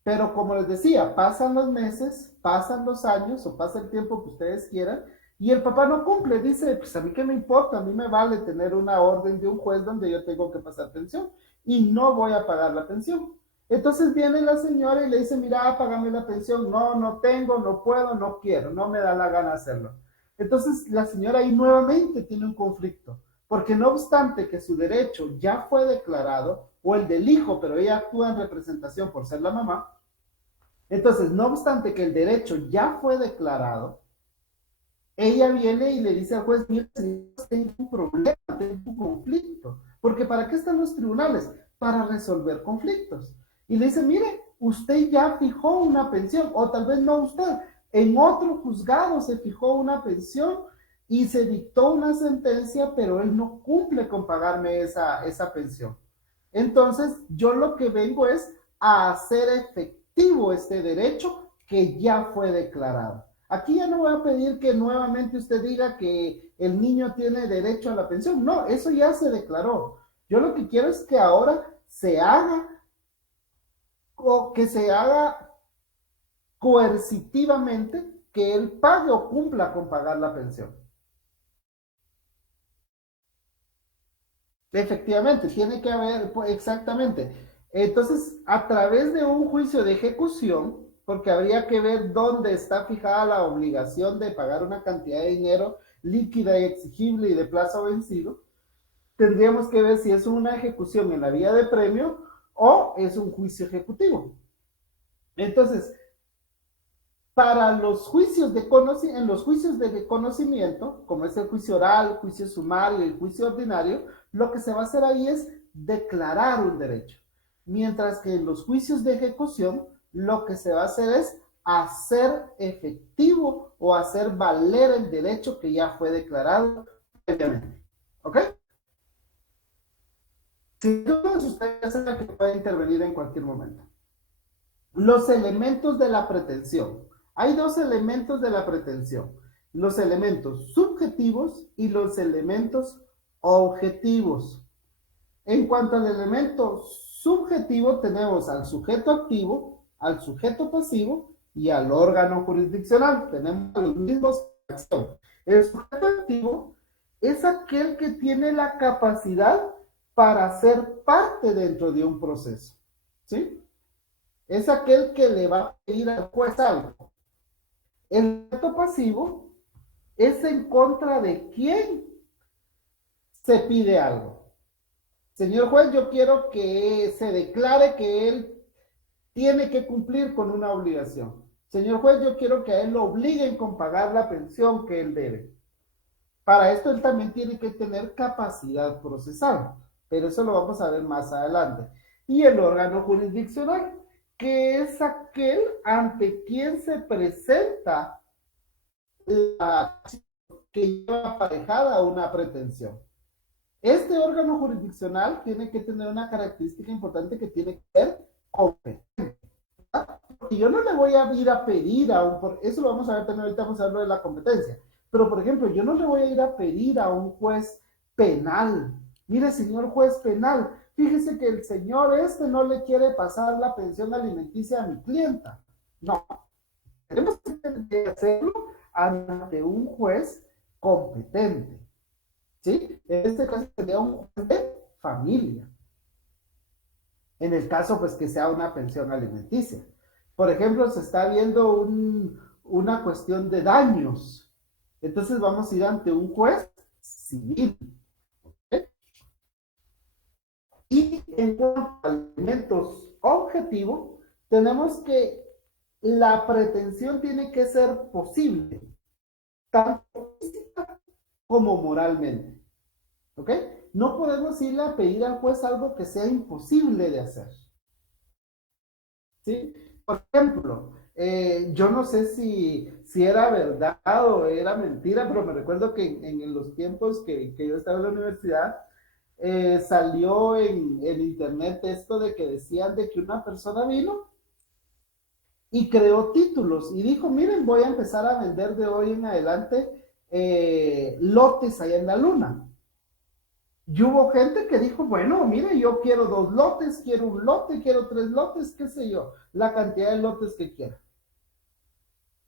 Pero como les decía, pasan los meses, pasan los años o pasa el tiempo que ustedes quieran y el papá no cumple. Dice, pues a mí qué me importa, a mí me vale tener una orden de un juez donde yo tengo que pasar pensión. y no voy a pagar la pensión. Entonces viene la señora y le dice, mira, págame la pensión. No, no tengo, no puedo, no quiero, no me da la gana hacerlo. Entonces la señora ahí nuevamente tiene un conflicto, porque no obstante que su derecho ya fue declarado, o el del hijo, pero ella actúa en representación por ser la mamá, entonces no obstante que el derecho ya fue declarado, ella viene y le dice al juez, mira, tengo un problema, tengo un conflicto, porque ¿para qué están los tribunales? Para resolver conflictos. Y le dice, mire, usted ya fijó una pensión, o tal vez no usted, en otro juzgado se fijó una pensión y se dictó una sentencia, pero él no cumple con pagarme esa pensión. Entonces, yo lo que vengo es a hacer efectivo este derecho que ya fue declarado. Aquí ya no voy a pedir que nuevamente usted diga que el niño tiene derecho a la pensión. No, eso ya se declaró. Yo lo que quiero es que ahora se haga, o que se haga coercitivamente, que él pague o cumpla con pagar la pensión. Efectivamente, tiene que haber, exactamente. Entonces, a través de un juicio de ejecución, porque habría que ver dónde está fijada la obligación de pagar una cantidad de dinero líquida y exigible y de plazo vencido, tendríamos que ver si es una ejecución en la vía de premio o es un juicio ejecutivo. Entonces, para los juicios en los juicios de conocimiento, como es el juicio oral, juicio sumario y el juicio ordinario, lo que se va a hacer ahí es declarar un derecho. Mientras que en los juicios de ejecución, lo que se va a hacer es hacer efectivo o hacer valer el derecho que ya fue declarado previamente. ¿Ok? Si todos ustedes saben que puede intervenir en cualquier momento. Los elementos de la pretensión. Hay dos elementos de la pretensión. Los elementos subjetivos y los elementos objetivos. En cuanto al elemento subjetivo, tenemos al sujeto activo, al sujeto pasivo y al órgano jurisdiccional. Tenemos los mismos acción. El sujeto activo es aquel que tiene la capacidad para ser parte dentro de un proceso. ¿Sí? Es aquel que le va a pedir al juez algo. El sujeto pasivo es en contra de quién se pide algo. Señor juez, yo quiero que se declare que él tiene que cumplir con una obligación. Señor juez, yo quiero que a él lo obliguen con pagar la pensión que él debe. Para esto él también tiene que tener capacidad procesal, pero eso lo vamos a ver más adelante. Y el órgano jurisdiccional, que es aquel ante quien se presenta la acción que lleva aparejada una pretensión. Este órgano jurisdiccional tiene que tener una característica importante que tiene que ser competente. Y yo no le voy a ir a pedir eso lo vamos a ver también, ahorita vamos a hablar de la competencia, pero por ejemplo, yo no le voy a ir a pedir a un juez penal, mire señor juez penal, fíjese que el señor no le quiere pasar la pensión alimenticia a mi clienta. No, tenemos que hacerlo ante un juez competente. ¿Sí? En este caso sería un juez de familia. En el caso, pues, que sea una pensión alimenticia. Por ejemplo, se está viendo una cuestión de daños. Entonces vamos a ir ante un juez civil. ¿Okay? Y en cuanto a elementos objetivos, tenemos que la pretensión tiene que ser posible, tanto física como moralmente. ¿Ok? No podemos irle a pedir al juez algo que sea imposible de hacer. ¿Sí? Por ejemplo, yo no sé si era verdad o era mentira, pero me recuerdo que en los tiempos que yo estaba en la universidad, salió en internet esto de que decían de que una persona vino y creó títulos y dijo, miren, voy a empezar a vender de hoy en adelante lotes allá en la luna. Y hubo gente que dijo, bueno, mire, yo quiero 2 lotes, quiero 1 lote, quiero 3 lotes, qué sé yo, la cantidad de lotes que quiera.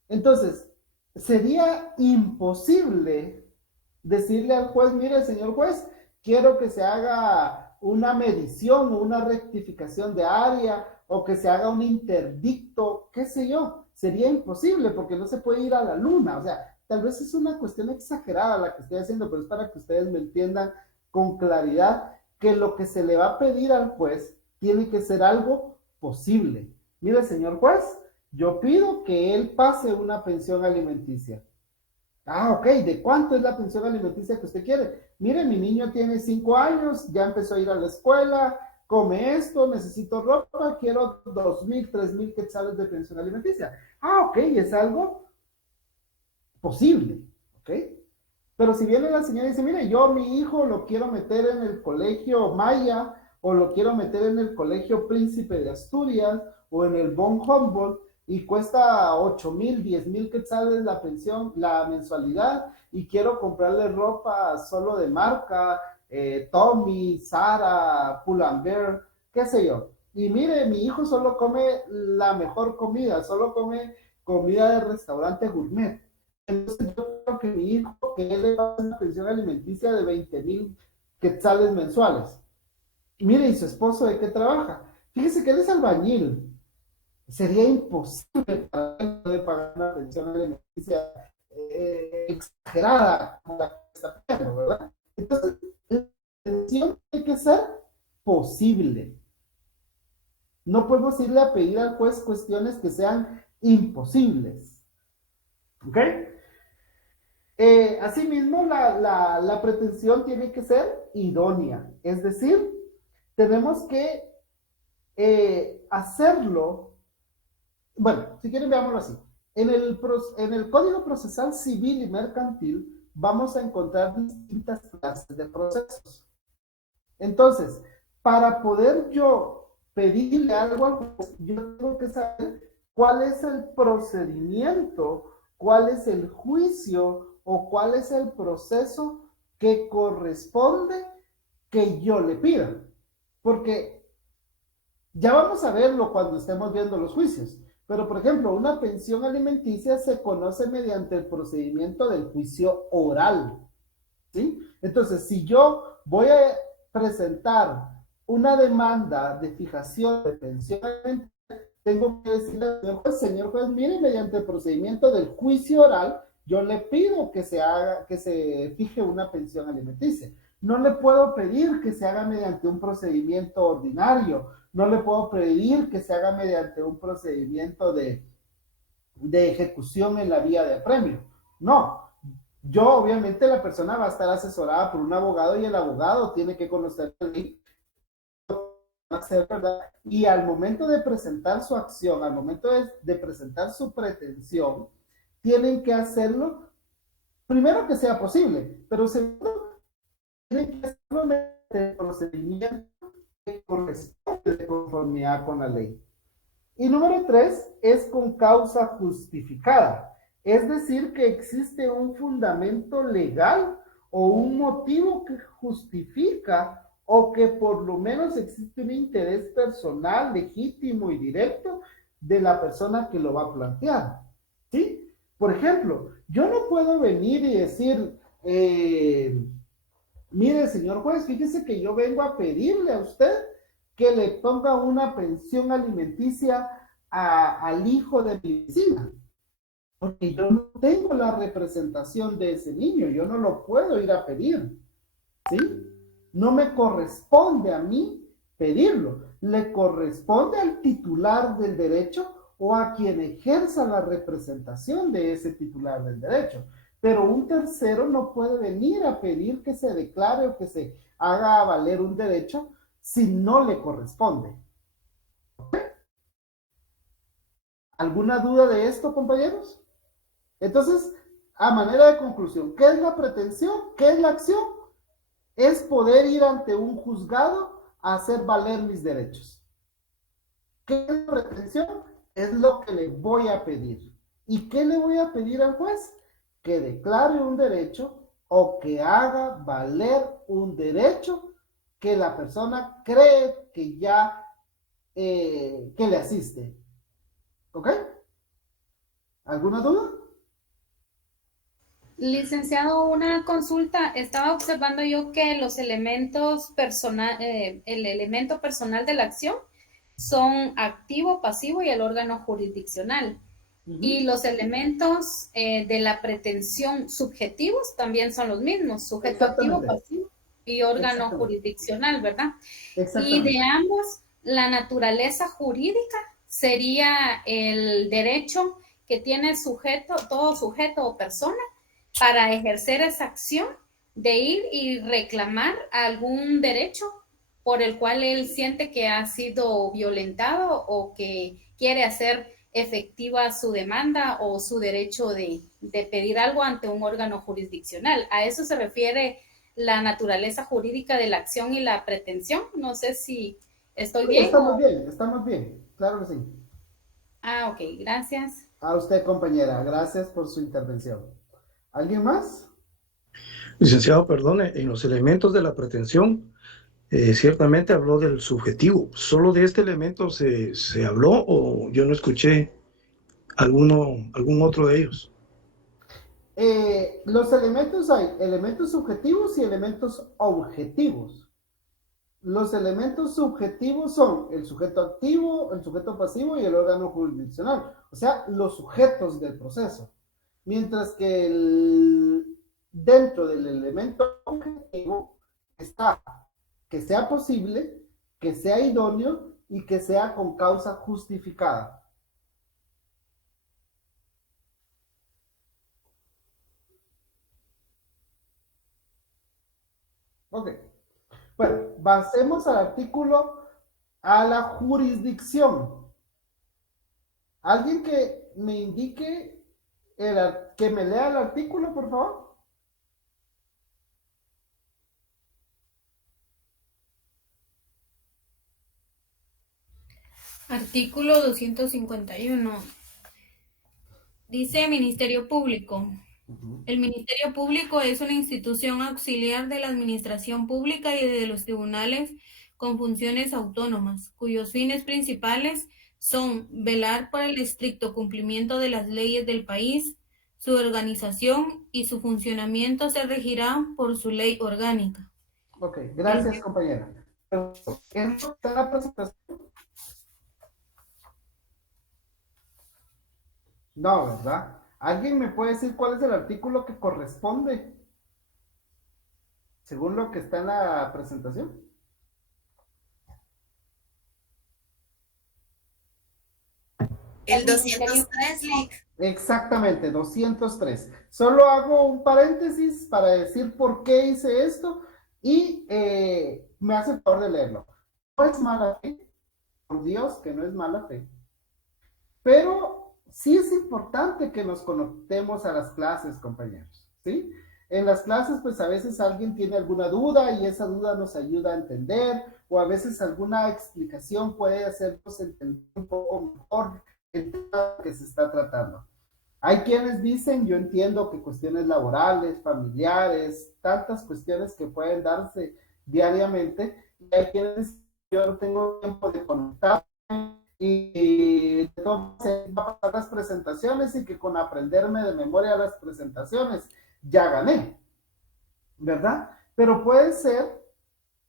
Entonces, sería imposible decirle al juez, mire, señor juez, quiero que se haga una medición o una rectificación de área o que se haga un interdicto, qué sé yo, sería imposible porque no se puede ir a la luna. O sea, tal vez es una cuestión exagerada la que estoy haciendo, pero es para que ustedes me entiendan con claridad que lo que se le va a pedir al juez tiene que ser algo posible. Mire, señor juez, yo pido que él pase una pensión alimenticia. Ah, ok, ¿de cuánto es la pensión alimenticia que usted quiere? Mire, mi niño tiene 5 años, ya empezó a ir a la escuela, come esto, necesito ropa, quiero 2,000, 3,000 quetzales de pensión alimenticia. Ah, ok, es algo posible, ¿ok? Pero si viene la señora y dice, mire, yo mi hijo lo quiero meter en el colegio Maya, o lo quiero meter en el colegio Príncipe de Asturias, o en el Von Humboldt, y cuesta 8,000, 10,000 quetzales la pensión, la mensualidad, y quiero comprarle ropa solo de marca, Tommy, Zara, Pull&Bear, qué sé yo. Y mire, mi hijo solo come la mejor comida, solo come comida de restaurante gourmet. Entonces yo creo que mi hijo, que él le va a una pensión alimenticia de 20,000 quetzales mensuales. Y mire, ¿y su esposo de qué trabaja? Fíjese que él es albañil. Sería imposible para él poder pagar una pensión alimenticia exagerada como la que está pidiendo, ¿verdad? Entonces, la pensión tiene que ser posible. No podemos irle a pedir al juez cuestiones que sean imposibles. ¿Ok? Asimismo, la pretensión tiene que ser idónea. Es decir, tenemos que hacerlo. Bueno, si quieren, veámoslo así. En el Código Procesal Civil y Mercantil vamos a encontrar distintas clases de procesos. Entonces, para poder yo pedirle algo al juez, yo tengo que saber cuál es el procedimiento, cuál es el juicio o cuál es el proceso que corresponde que yo le pida. Porque ya vamos a verlo cuando estemos viendo los juicios. Pero, por ejemplo, una pensión alimenticia se conoce mediante el procedimiento del juicio oral, ¿sí? Entonces, si yo voy a presentar una demanda de fijación de pensión alimenticia, tengo que decirle al señor juez, mire, mediante el procedimiento del juicio oral, yo le pido que se fije una pensión alimenticia. No le puedo pedir que se haga mediante un procedimiento ordinario. No le puedo pedir que se haga mediante un procedimiento de ejecución en la vía de apremio. No. Yo, obviamente, la persona va a estar asesorada por un abogado y el abogado tiene que conocer la ley, ¿verdad? Y al momento de presentar su acción, al momento de presentar su pretensión, tienen que hacerlo, primero que sea posible, pero segundo, tienen que hacerlo mediante el procedimiento que corresponde de conformidad con la ley. Y número 3 es con causa justificada, es decir, que existe un fundamento legal o un motivo que justifica o que por lo menos existe un interés personal, legítimo y directo de la persona que lo va a plantear, ¿sí? Por ejemplo, yo no puedo venir y decir, mire, señor juez, fíjese que yo vengo a pedirle a usted que le ponga una pensión alimenticia al hijo de mi vecina, porque yo no tengo la representación de ese niño, yo no lo puedo ir a pedir, ¿sí? No me corresponde a mí pedirlo, le corresponde al titular del derecho o a quien ejerza la representación de ese titular del derecho. Pero un tercero no puede venir a pedir que se declare o que se haga valer un derecho si no le corresponde. ¿Okay? ¿Alguna duda de esto, compañeros? Entonces, a manera de conclusión, ¿qué es la pretensión? ¿Qué es la acción? Es poder ir ante un juzgado a hacer valer mis derechos. ¿Qué es la pretensión? Es lo que le voy a pedir. ¿Y qué le voy a pedir al juez? Que declare un derecho o que haga valer un derecho que la persona cree que ya que le asiste. ¿Ok? ¿Alguna duda? Licenciado, una consulta. Estaba observando yo que los elementos el elemento personal de la acción son activo, pasivo y el órgano jurisdiccional. Y los elementos de la pretensión subjetivos también son los mismos, sujeto activo, pasivo y órgano jurisdiccional, ¿verdad? Y de ambos, la naturaleza jurídica sería el derecho que tiene todo sujeto o persona para ejercer esa acción de ir y reclamar algún derecho por el cual él siente que ha sido violentado o que quiere hacer efectiva su demanda o su derecho de pedir algo ante un órgano jurisdiccional. ¿A eso se refiere la naturaleza jurídica de la acción y la pretensión? No sé si estoy bien. Estamos bien, claro que sí. Ah, ok, gracias. A usted, compañera, gracias por su intervención. ¿Alguien más? Licenciado, perdone, en los elementos de la pretensión, ciertamente habló del subjetivo. ¿Solo de este elemento se habló o yo no escuché algún otro de ellos? Los elementos hay elementos subjetivos y elementos objetivos. Los elementos subjetivos son el sujeto activo, el sujeto pasivo y el órgano jurisdiccional, o sea, los sujetos del proceso. Mientras que dentro del elemento objetivo está que sea posible, que sea idóneo y que sea con causa justificada. Ok. Bueno, pasemos al artículo, a la jurisdicción. ¿Alguien que me indique, que me lea el artículo, por favor? Artículo 251. Dice Ministerio Público. El Ministerio Público es una institución auxiliar de la administración pública y de los tribunales con funciones autónomas, cuyos fines principales son velar por el estricto cumplimiento de las leyes del país. Su organización y su funcionamiento se regirán por su ley orgánica. Ok, gracias, compañera. ¿En la presentación? No, ¿verdad? ¿Alguien me puede decir cuál es el artículo que corresponde? Según lo que está en la presentación. El 203, Lick. Exactamente, 203. Solo hago un paréntesis para decir por qué hice esto y me hace el favor de leerlo. No es mala fe, por Dios que no es mala fe, pero sí es importante que nos conectemos a las clases, compañeros, ¿sí? En las clases, pues a veces alguien tiene alguna duda y esa duda nos ayuda a entender, o a veces alguna explicación puede hacernos entender un poco mejor el tema que se está tratando. Hay quienes dicen, yo entiendo que cuestiones laborales, familiares, tantas cuestiones que pueden darse diariamente, y hay quienes dicen, yo no tengo tiempo de conectarme y entonces va a pasar las presentaciones y que con aprenderme de memoria las presentaciones ya gané, ¿verdad? Pero puede ser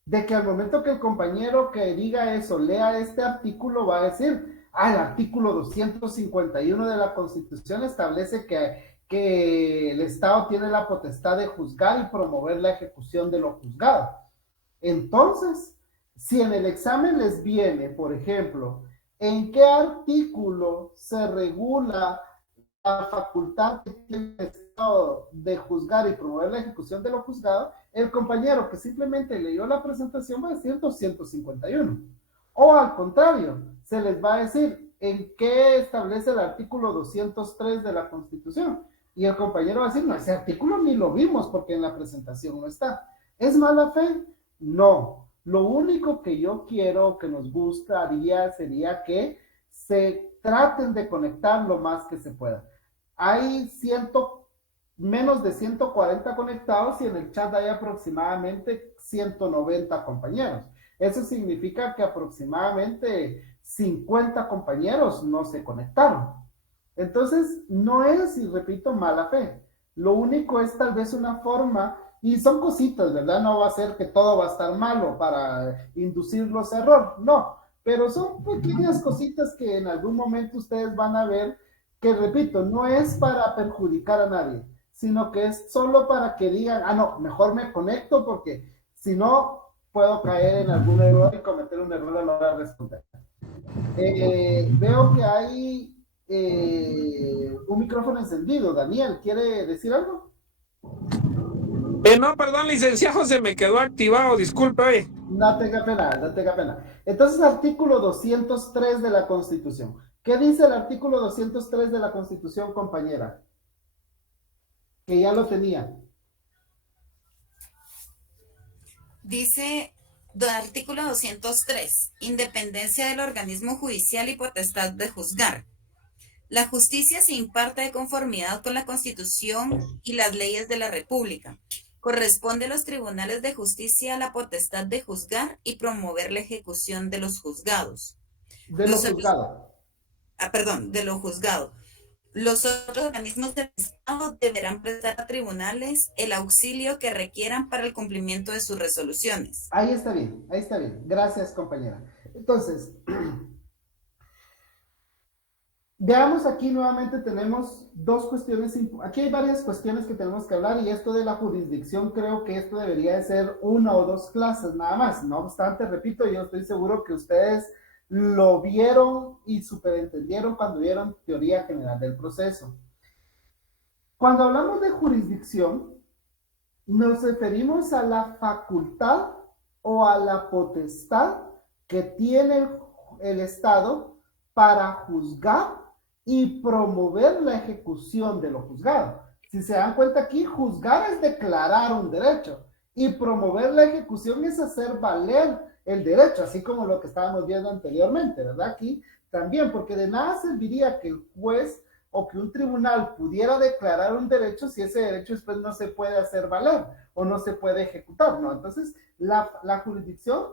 de que al momento que el compañero que diga eso lea este artículo va a decir, el artículo 251 de la Constitución establece que el Estado tiene la potestad de juzgar y promover la ejecución de lo juzgado. Entonces, si en el examen les viene, por ejemplo, ¿en qué artículo se regula la facultad que tiene el Estado de juzgar y promover la ejecución de lo juzgado? El compañero que simplemente leyó la presentación va a decir 251. O al contrario, se les va a decir en qué establece el artículo 203 de la Constitución. Y el compañero va a decir, no, ese artículo ni lo vimos porque en la presentación no está. ¿Es mala fe? No. Lo único que yo quiero, que nos gustaría, sería que se traten de conectar lo más que se pueda. Hay menos de 140 conectados y en el chat hay aproximadamente 190 compañeros. Eso significa que aproximadamente 50 compañeros no se conectaron. Entonces, no es, y repito, mala fe. Lo único es tal vez una forma, y son cositas, ¿verdad? No va a ser que todo va a estar malo para inducirlos a error, no, pero son pequeñas cositas que en algún momento ustedes van a ver que, repito, no es para perjudicar a nadie, sino que es solo para que digan, ah, no, mejor me conecto porque si no puedo caer en algún error y cometer un error a la hora de responder. Veo que hay un micrófono encendido. Daniel, ¿quiere decir algo? No, perdón, licenciado, se me quedó activado, disculpe, oye. No tenga pena, no tenga pena. Entonces, artículo 203 de la Constitución. ¿Qué dice el artículo 203 de la Constitución, compañera? Que ya lo tenía. Dice, artículo 203, independencia del organismo judicial y potestad de juzgar. La justicia se imparte de conformidad con la Constitución y las leyes de la República. Corresponde a los tribunales de justicia la potestad de juzgar y promover la ejecución de los juzgados. De lo juzgado. De lo juzgado. Los otros organismos del Estado deberán prestar a tribunales el auxilio que requieran para el cumplimiento de sus resoluciones. Ahí está bien, ahí está bien. Gracias, compañera. Entonces, veamos aquí nuevamente tenemos dos cuestiones, aquí hay varias cuestiones que tenemos que hablar y esto de la jurisdicción creo que esto debería de ser una o dos clases nada más. No obstante, repito, yo estoy seguro que ustedes lo vieron y superentendieron cuando vieron teoría general del proceso. Cuando hablamos de jurisdicción, nos referimos a la facultad o a la potestad que tiene el Estado para juzgar y promover la ejecución de lo juzgado. Si se dan cuenta aquí, juzgar es declarar un derecho y promover la ejecución es hacer valer el derecho, así como lo que estábamos viendo anteriormente, ¿verdad? Aquí también, porque de nada serviría que el juez o que un tribunal pudiera declarar un derecho si ese derecho después no se puede hacer valer o no se puede ejecutar, ¿no? Entonces, la jurisdicción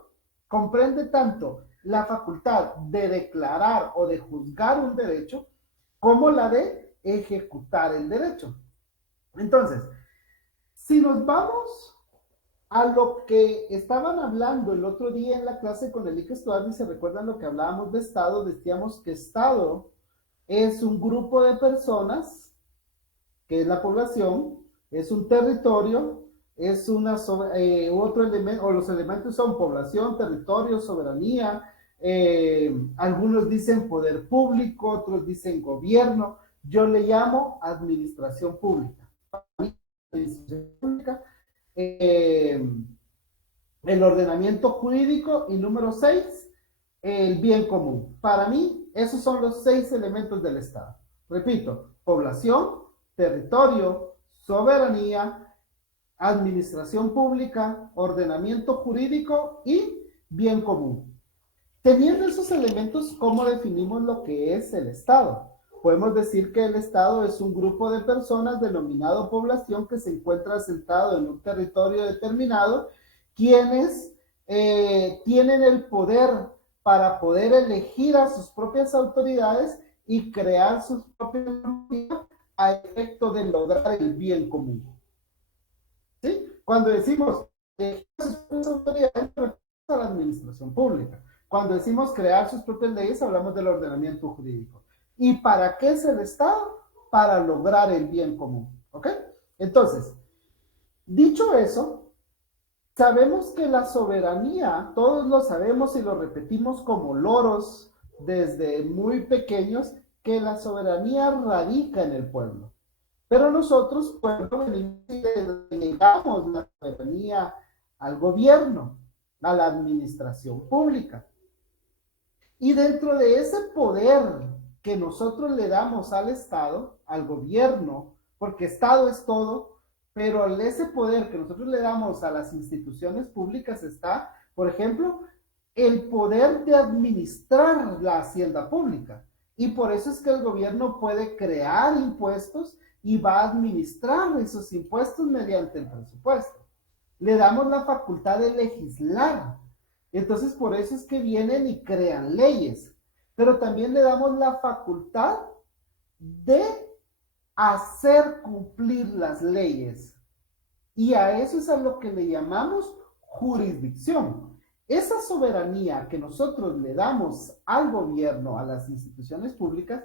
comprende tanto la facultad de declarar o de juzgar un derecho como la de ejecutar el derecho. Entonces, si nos vamos a lo que estaban hablando el otro día en la clase con Elike Stuardi, se recuerdan lo que hablábamos de Estado, decíamos que Estado es un grupo de personas, que es la población, es un territorio, es otro elemento, o los elementos son población, territorio, soberanía, algunos dicen poder público, otros dicen gobierno, yo le llamo administración pública. Administración pública, el ordenamiento jurídico y número 6, el bien común. Para mí, esos son los 6 elementos del Estado. Repito, población, territorio, soberanía, administración pública, ordenamiento jurídico y bien común. Teniendo esos elementos, ¿cómo definimos lo que es el Estado? Podemos decir que el Estado es un grupo de personas denominado población que se encuentra asentado en un territorio determinado, quienes tienen el poder para poder elegir a sus propias autoridades y crear sus propias normas a efecto de lograr el bien común. ¿Sí? Cuando decimos elegir a sus propias autoridades, a la administración pública. Cuando decimos crear sus propias leyes, hablamos del ordenamiento jurídico. ¿Y para qué es el Estado? Para lograr el bien común. ¿Ok? Entonces, dicho eso, sabemos que la soberanía, todos lo sabemos y lo repetimos como loros desde muy pequeños, que la soberanía radica en el pueblo. Pero nosotros, pueblo, venimos y delegamos la soberanía al gobierno, a la administración pública. Y dentro de ese poder que nosotros le damos al Estado, al gobierno, porque Estado es todo, pero ese poder que nosotros le damos a las instituciones públicas está, por ejemplo, el poder de administrar la hacienda pública. Y por eso es que el gobierno puede crear impuestos y va a administrar esos impuestos mediante el presupuesto. Le damos la facultad de legislar. Entonces, por eso es que vienen y crean leyes. Pero también le damos la facultad de hacer cumplir las leyes. Y a eso es a lo que le llamamos jurisdicción. Esa soberanía que nosotros le damos al gobierno, a las instituciones públicas,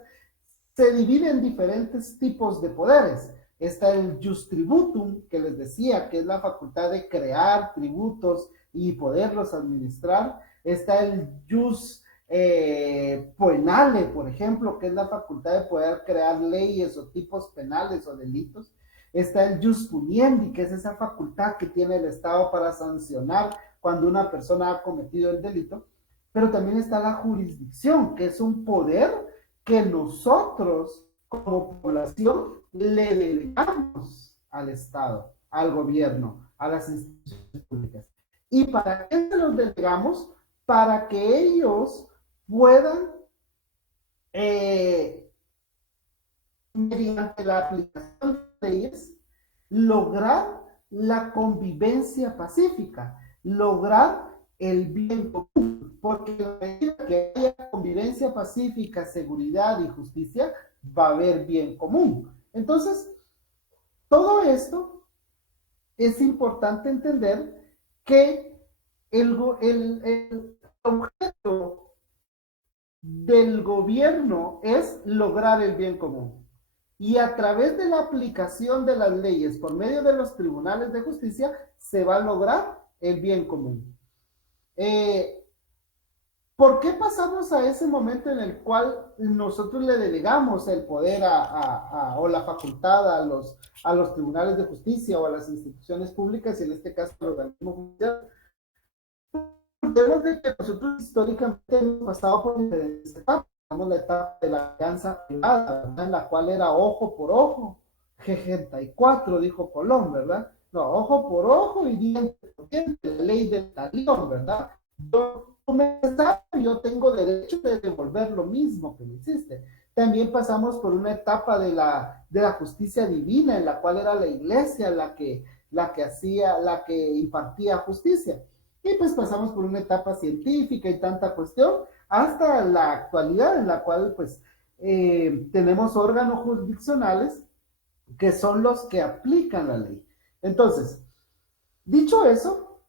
se divide en diferentes tipos de poderes. Está el jus tributum, que les decía, que es la facultad de crear tributos y poderlos administrar. Está el jus penale, por ejemplo, que es la facultad de poder crear leyes o tipos penales o delitos. Está el jus puniendi, que es esa facultad que tiene el Estado para sancionar cuando una persona ha cometido el delito. Pero también está la jurisdicción, que es un poder que nosotros como población le delegamos al Estado, al gobierno, a las instituciones públicas. ¿Y para qué se los delegamos? Para que ellos puedan, mediante la aplicación de leyes, lograr la convivencia pacífica, lograr el bien común, porque a medida que haya convivencia pacífica, seguridad y justicia, va a haber bien común. Entonces, todo esto es importante entender que el objeto del gobierno es lograr el bien común. Y a través de la aplicación de las leyes por medio de los tribunales de justicia se va a lograr el bien común. ¿Por qué pasamos a ese momento en el cual nosotros le delegamos el poder o la facultad a los tribunales de justicia o a las instituciones públicas, y en este caso al organismo judicial? Vemos de que nosotros históricamente hemos pasado por diferentes etapas. Tenemos la etapa de la alianza privada, ¿verdad?, en la cual era ojo por ojo, G34, dijo Colón, ¿verdad? No, ojo por ojo y diente por diente, la ley del talión, ¿verdad? Yo tengo derecho de devolver lo mismo que me hiciste. También pasamos por una etapa de la justicia divina, en la cual era la iglesia la que impartía justicia. Y pues pasamos por una etapa científica y tanta cuestión, hasta la actualidad, en la cual pues tenemos órganos jurisdiccionales que son los que aplican la ley. Entonces, dicho eso,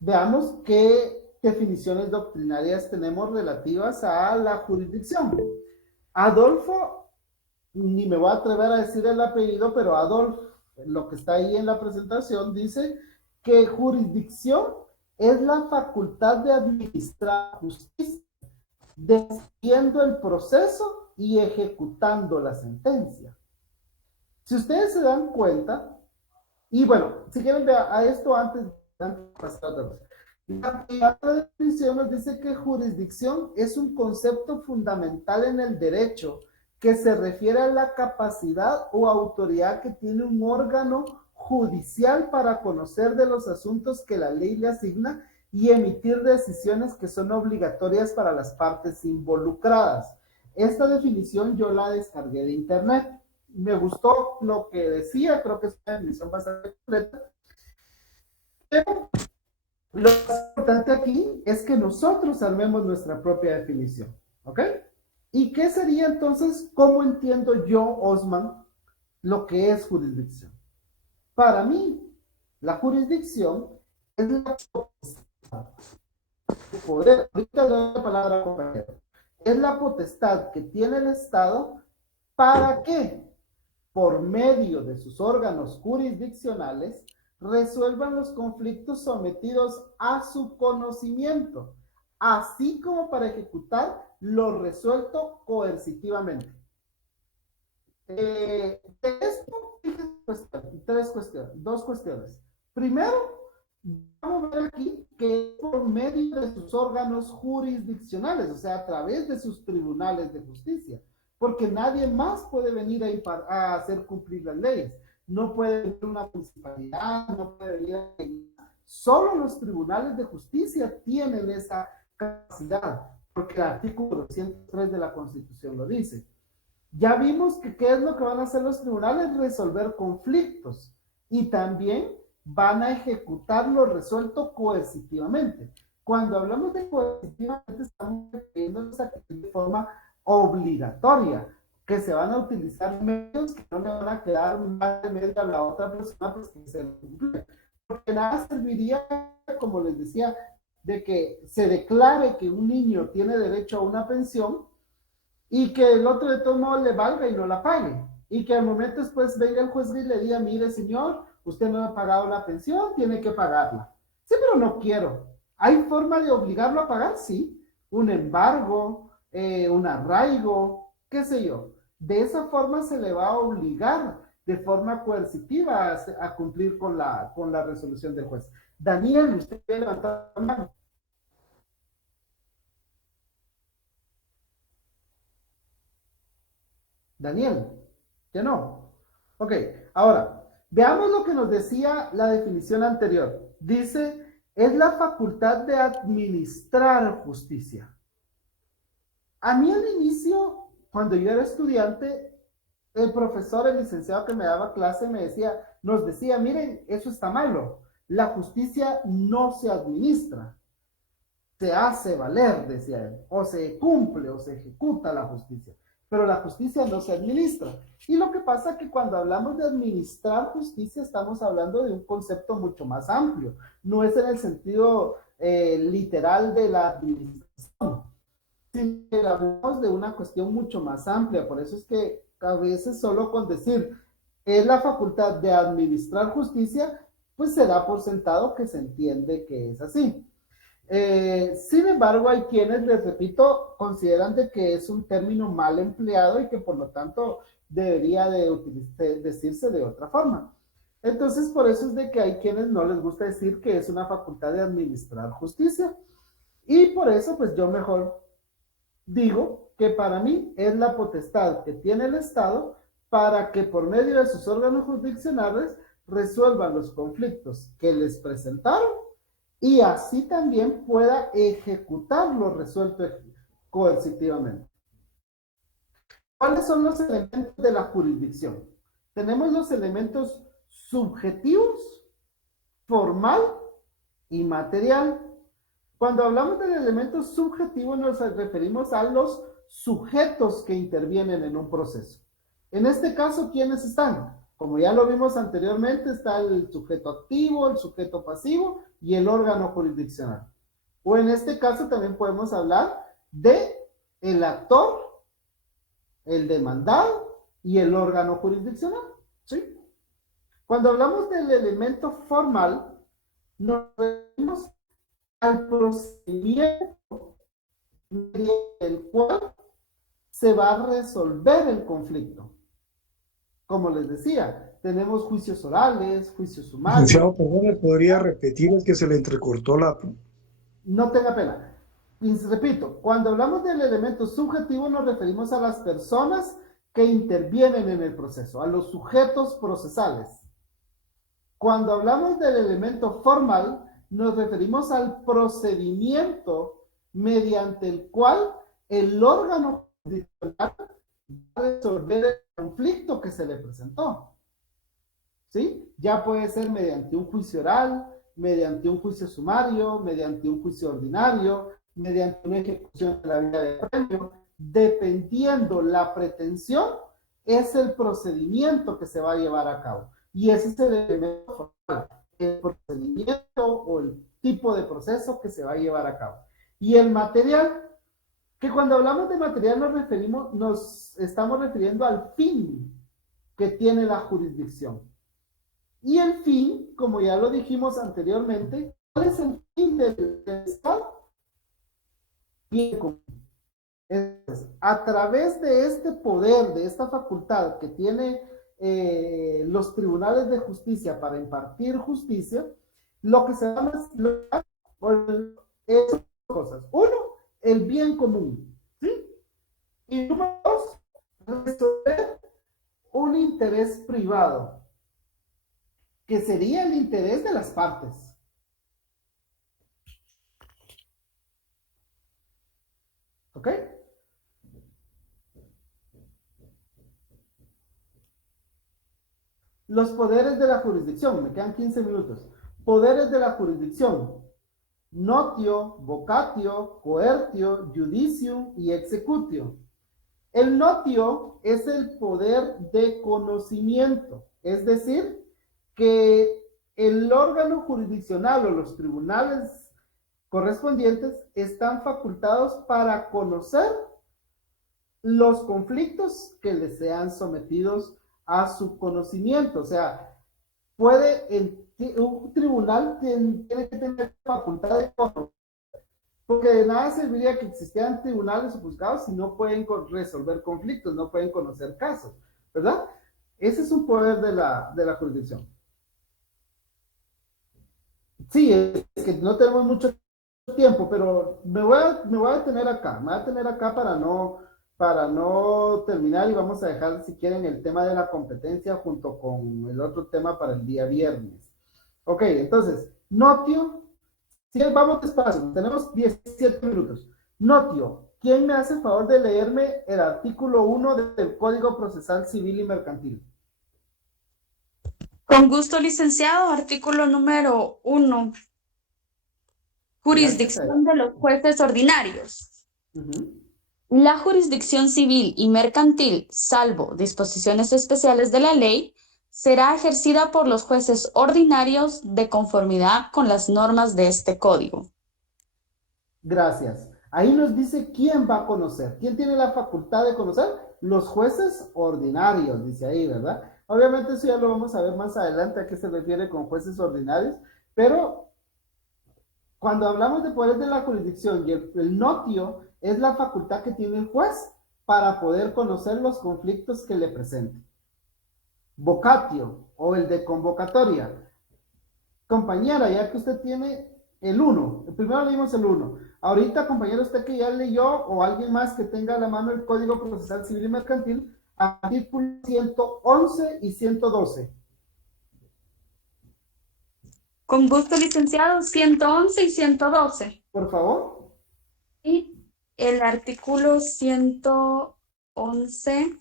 veamos qué definiciones doctrinarias tenemos relativas a la jurisdicción. Adolfo, ni me voy a atrever a decir el apellido, pero Adolfo, lo que está ahí en la presentación, dice que jurisdicción es la facultad de administrar justicia, decidiendo el proceso y ejecutando la sentencia. Si ustedes se dan cuenta, y bueno, si quieren ver a esto antes de pasar a otra cosa. La definición nos dice que jurisdicción es un concepto fundamental en el derecho que se refiere a la capacidad o autoridad que tiene un órgano judicial para conocer de los asuntos que la ley le asigna y emitir decisiones que son obligatorias para las partes involucradas. Esta definición yo la descargué de internet. Me gustó lo que decía, creo que es una definición bastante completa. Pero lo importante aquí es que nosotros armemos nuestra propia definición, ¿ok? ¿Y qué sería entonces, cómo entiendo yo, Osman, lo que es jurisdicción? Para mí, la jurisdicción es la potestad, poder, ahorita le doy la palabra, compañero, es la potestad que tiene el Estado. ¿Para qué? Por medio de sus órganos jurisdiccionales, resuelvan los conflictos sometidos a su conocimiento, así como para ejecutar lo resuelto coercitivamente. De esto, dos cuestiones. Primero, vamos a ver aquí que es por medio de sus órganos jurisdiccionales, o sea, a través de sus tribunales de justicia, porque nadie más puede venir a hacer cumplir las leyes. No puede venir una municipalidad, no puede venir solo los tribunales de justicia tienen esa capacidad, porque el artículo 203 de la Constitución lo dice. Ya vimos que qué es lo que van a hacer los tribunales: resolver conflictos, y también van a ejecutar lo resuelto coercitivamente. Cuando hablamos de coercitivamente, estamos refiriéndonos a que de forma obligatoria. que se van a utilizar medios que no le van a quedar más de media a la otra persona, pues que se cumple. Porque nada serviría, como les decía, de que se declare que un niño tiene derecho a una pensión y que el otro de todo modo le valga y no la pague. Y que al momento después venga el juez y le diga, mire señor, usted no ha pagado la pensión, tiene que pagarla. Sí, pero no quiero. ¿Hay forma de obligarlo a pagar? Sí. Un embargo, un arraigo, qué sé yo. De esa forma se le va a obligar de forma coercitiva a cumplir con la resolución del juez. Daniel, usted puede levantar la mano. Daniel, ya no. Ok, ahora, veamos lo que nos decía la definición anterior. Dice, es la facultad de administrar justicia. A mí al inicio, cuando yo era estudiante, el profesor, el licenciado que me daba clase, nos decía, miren, eso está malo. La justicia no se administra, se hace valer, decía él, o se cumple o se ejecuta la justicia, pero la justicia no se administra. Y lo que pasa es que cuando hablamos de administrar justicia, estamos hablando de un concepto mucho más amplio. No es en el sentido literal de la administración, sino que hablamos de una cuestión mucho más amplia. Por eso es que a veces solo con decir es la facultad de administrar justicia, pues se da por sentado que se entiende que es así. Sin embargo, hay quienes, les repito, consideran de que es un término mal empleado y que por lo tanto debería de decirse de otra forma. Entonces, por eso es de que hay quienes no les gusta decir que es una facultad de administrar justicia. Y por eso, pues yo mejor digo que para mí es la potestad que tiene el Estado para que por medio de sus órganos jurisdiccionales resuelvan los conflictos que les presentaron y así también pueda ejecutar lo resuelto coercitivamente. ¿Cuáles son los elementos de la jurisdicción? Tenemos los elementos subjetivos, formal y material. Cuando hablamos del elemento subjetivo nos referimos a los sujetos que intervienen en un proceso. En este caso, ¿quiénes están? Como ya lo vimos anteriormente, está el sujeto activo, el sujeto pasivo y el órgano jurisdiccional. O en este caso también podemos hablar de el actor, el demandado y el órgano jurisdiccional, ¿sí? Cuando hablamos del elemento formal, nos referimos al procedimiento mediante el cual se va a resolver el conflicto. Como les decía, tenemos juicios orales, juicios sumarios. Licenciado, perdón, ¿podría repetir? Es que se le entrecortó la... No tenga pena. Y repito, cuando hablamos del elemento subjetivo nos referimos a las personas que intervienen en el proceso, a los sujetos procesales. Cuando hablamos del elemento formal, nos referimos al procedimiento mediante el cual el órgano jurisdiccional va a resolver el conflicto que se le presentó. ¿Sí? Ya puede ser mediante un juicio oral, mediante un juicio sumario, mediante un juicio ordinario, mediante una ejecución de la vía de premio. Dependiendo la pretensión, es el procedimiento que se va a llevar a cabo. Y ese es el elemento formal, el procedimiento o el tipo de proceso que se va a llevar a cabo. Y el material, que cuando hablamos de material nos estamos refiriendo al fin que tiene la jurisdicción. Y el fin, como ya lo dijimos anteriormente, ¿cuál es el fin del Estado? Bien común. Entonces, a través de este poder, de esta facultad que tiene los tribunales de justicia para impartir justicia, lo que se llama es dos cosas. Uno, el bien común, ¿sí? Y número dos, resolver un interés privado, que sería el interés de las partes. ¿Ok? Los poderes de la jurisdicción, me quedan 15 minutos. Poderes de la jurisdicción: notio, vocatio, coertio, judicium y executio. El notio es el poder de conocimiento, es decir, que el órgano jurisdiccional o los tribunales correspondientes están facultados para conocer los conflictos que les sean sometidos a su conocimiento. O sea, un tribunal tiene que tener facultad de conocer, porque de nada serviría que existieran tribunales o juzgados si no pueden resolver conflictos, no pueden conocer casos, ¿verdad? Ese es un poder de la jurisdicción. Sí, es que no tenemos mucho tiempo, pero me voy a detener acá, para no terminar, y vamos a dejar, si quieren, el tema de la competencia junto con el otro tema para el día viernes. Ok, entonces, notio, sí, vamos despacio, tenemos 17 minutos. Notio, ¿quién me hace el favor de leerme el artículo 1 del Código Procesal Civil y Mercantil? Con gusto, licenciado. Artículo número 1. Jurisdicción de los jueces ordinarios. La jurisdicción civil y mercantil, salvo disposiciones especiales de la ley, será ejercida por los jueces ordinarios de conformidad con las normas de este código. Gracias. Ahí nos dice quién va a conocer. ¿Quién tiene la facultad de conocer? Los jueces ordinarios, dice ahí, ¿verdad? Obviamente eso ya lo vamos a ver más adelante a qué se refiere con jueces ordinarios, pero cuando hablamos de poder de la jurisdicción y el notio es la facultad que tiene el juez para poder conocer los conflictos que le presenten. Vocatio o el de convocatoria. Compañera, ya que usted tiene el 1, primero leímos el 1. Ahorita, compañero, usted que ya leyó o alguien más que tenga a la mano el Código Procesal Civil y Mercantil, artículos 111 y 112. Con gusto, licenciado. 111 y 112. Por favor. Y el artículo 111.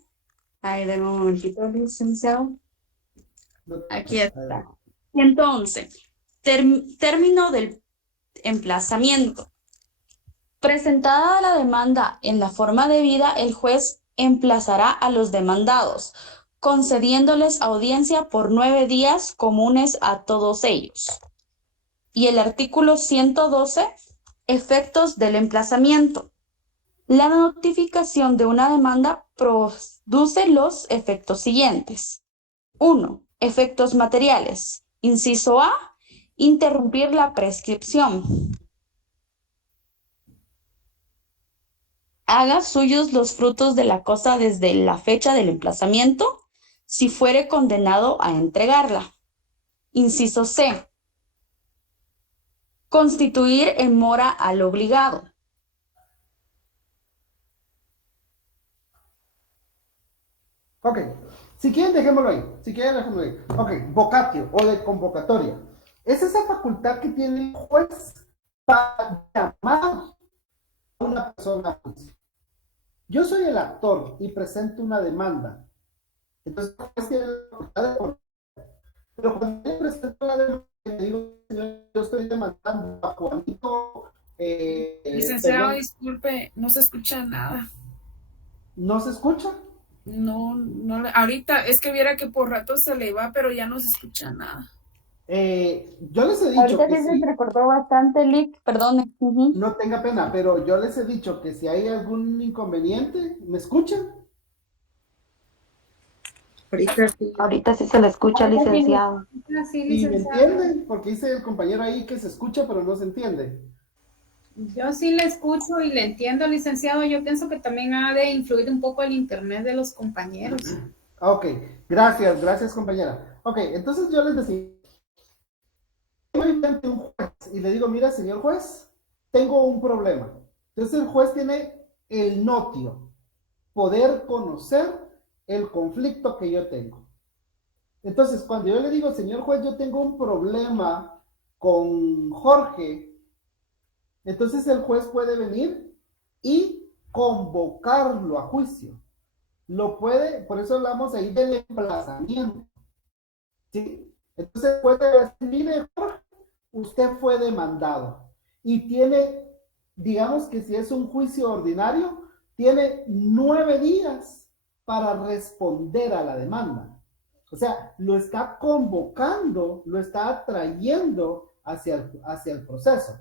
Ahí, denme un momentito, licenciado. Aquí está. 111. Término del emplazamiento. Presentada la demanda en la forma debida, el juez emplazará a los demandados, concediéndoles audiencia por 9 días comunes a todos ellos. Y el artículo 112, efectos del emplazamiento. La notificación de una demanda produce los efectos siguientes. 1. Efectos materiales. Inciso A, interrumpir la prescripción. Haga suyos los frutos de la cosa desde la fecha del emplazamiento, si fuere condenado a entregarla. Inciso C. Constituir en mora al obligado. Ok, si quieren dejémoslo ahí, Ok, vocatio o de convocatoria. Es esa facultad que tiene el juez para llamar a una persona a juicio. Yo soy el actor y presento una demanda. Entonces, el juez tiene la facultad de conocer. Pero cuando yo presento la demanda, le digo, señor, yo estoy demandando a Juanito. Licenciado, disculpe, no se escucha nada. ¿No se escucha? No, ahorita es que viera que por rato se le va, pero ya no se escucha nada. Yo les he dicho ahorita que sí se recordó bastante, Lick, perdone. No tenga pena, pero yo les he dicho que si hay algún inconveniente, ¿me escuchan? Ahorita sí se le escucha, licenciado. ¿Y me entienden? Porque dice el compañero ahí que se escucha, pero no se entiende. Yo sí le escucho y le entiendo, licenciado. Yo pienso que también ha de influir un poco el internet de los compañeros. Ok, gracias compañera. Ok, entonces yo les decía, voy ante un juez y le digo, mira, señor juez, tengo un problema. Entonces el juez tiene el notio, poder conocer el conflicto que yo tengo. Entonces, cuando yo le digo, señor juez, yo tengo un problema con Jorge, entonces el juez puede venir y convocarlo a juicio. Lo puede, por eso hablamos ahí del emplazamiento. ¿Sí? Entonces puede decir, mire, Jorge, usted fue demandado y tiene, digamos que si es un juicio ordinario, tiene 9 días para responder a la demanda. O sea, lo está convocando, lo está atrayendo hacia el proceso.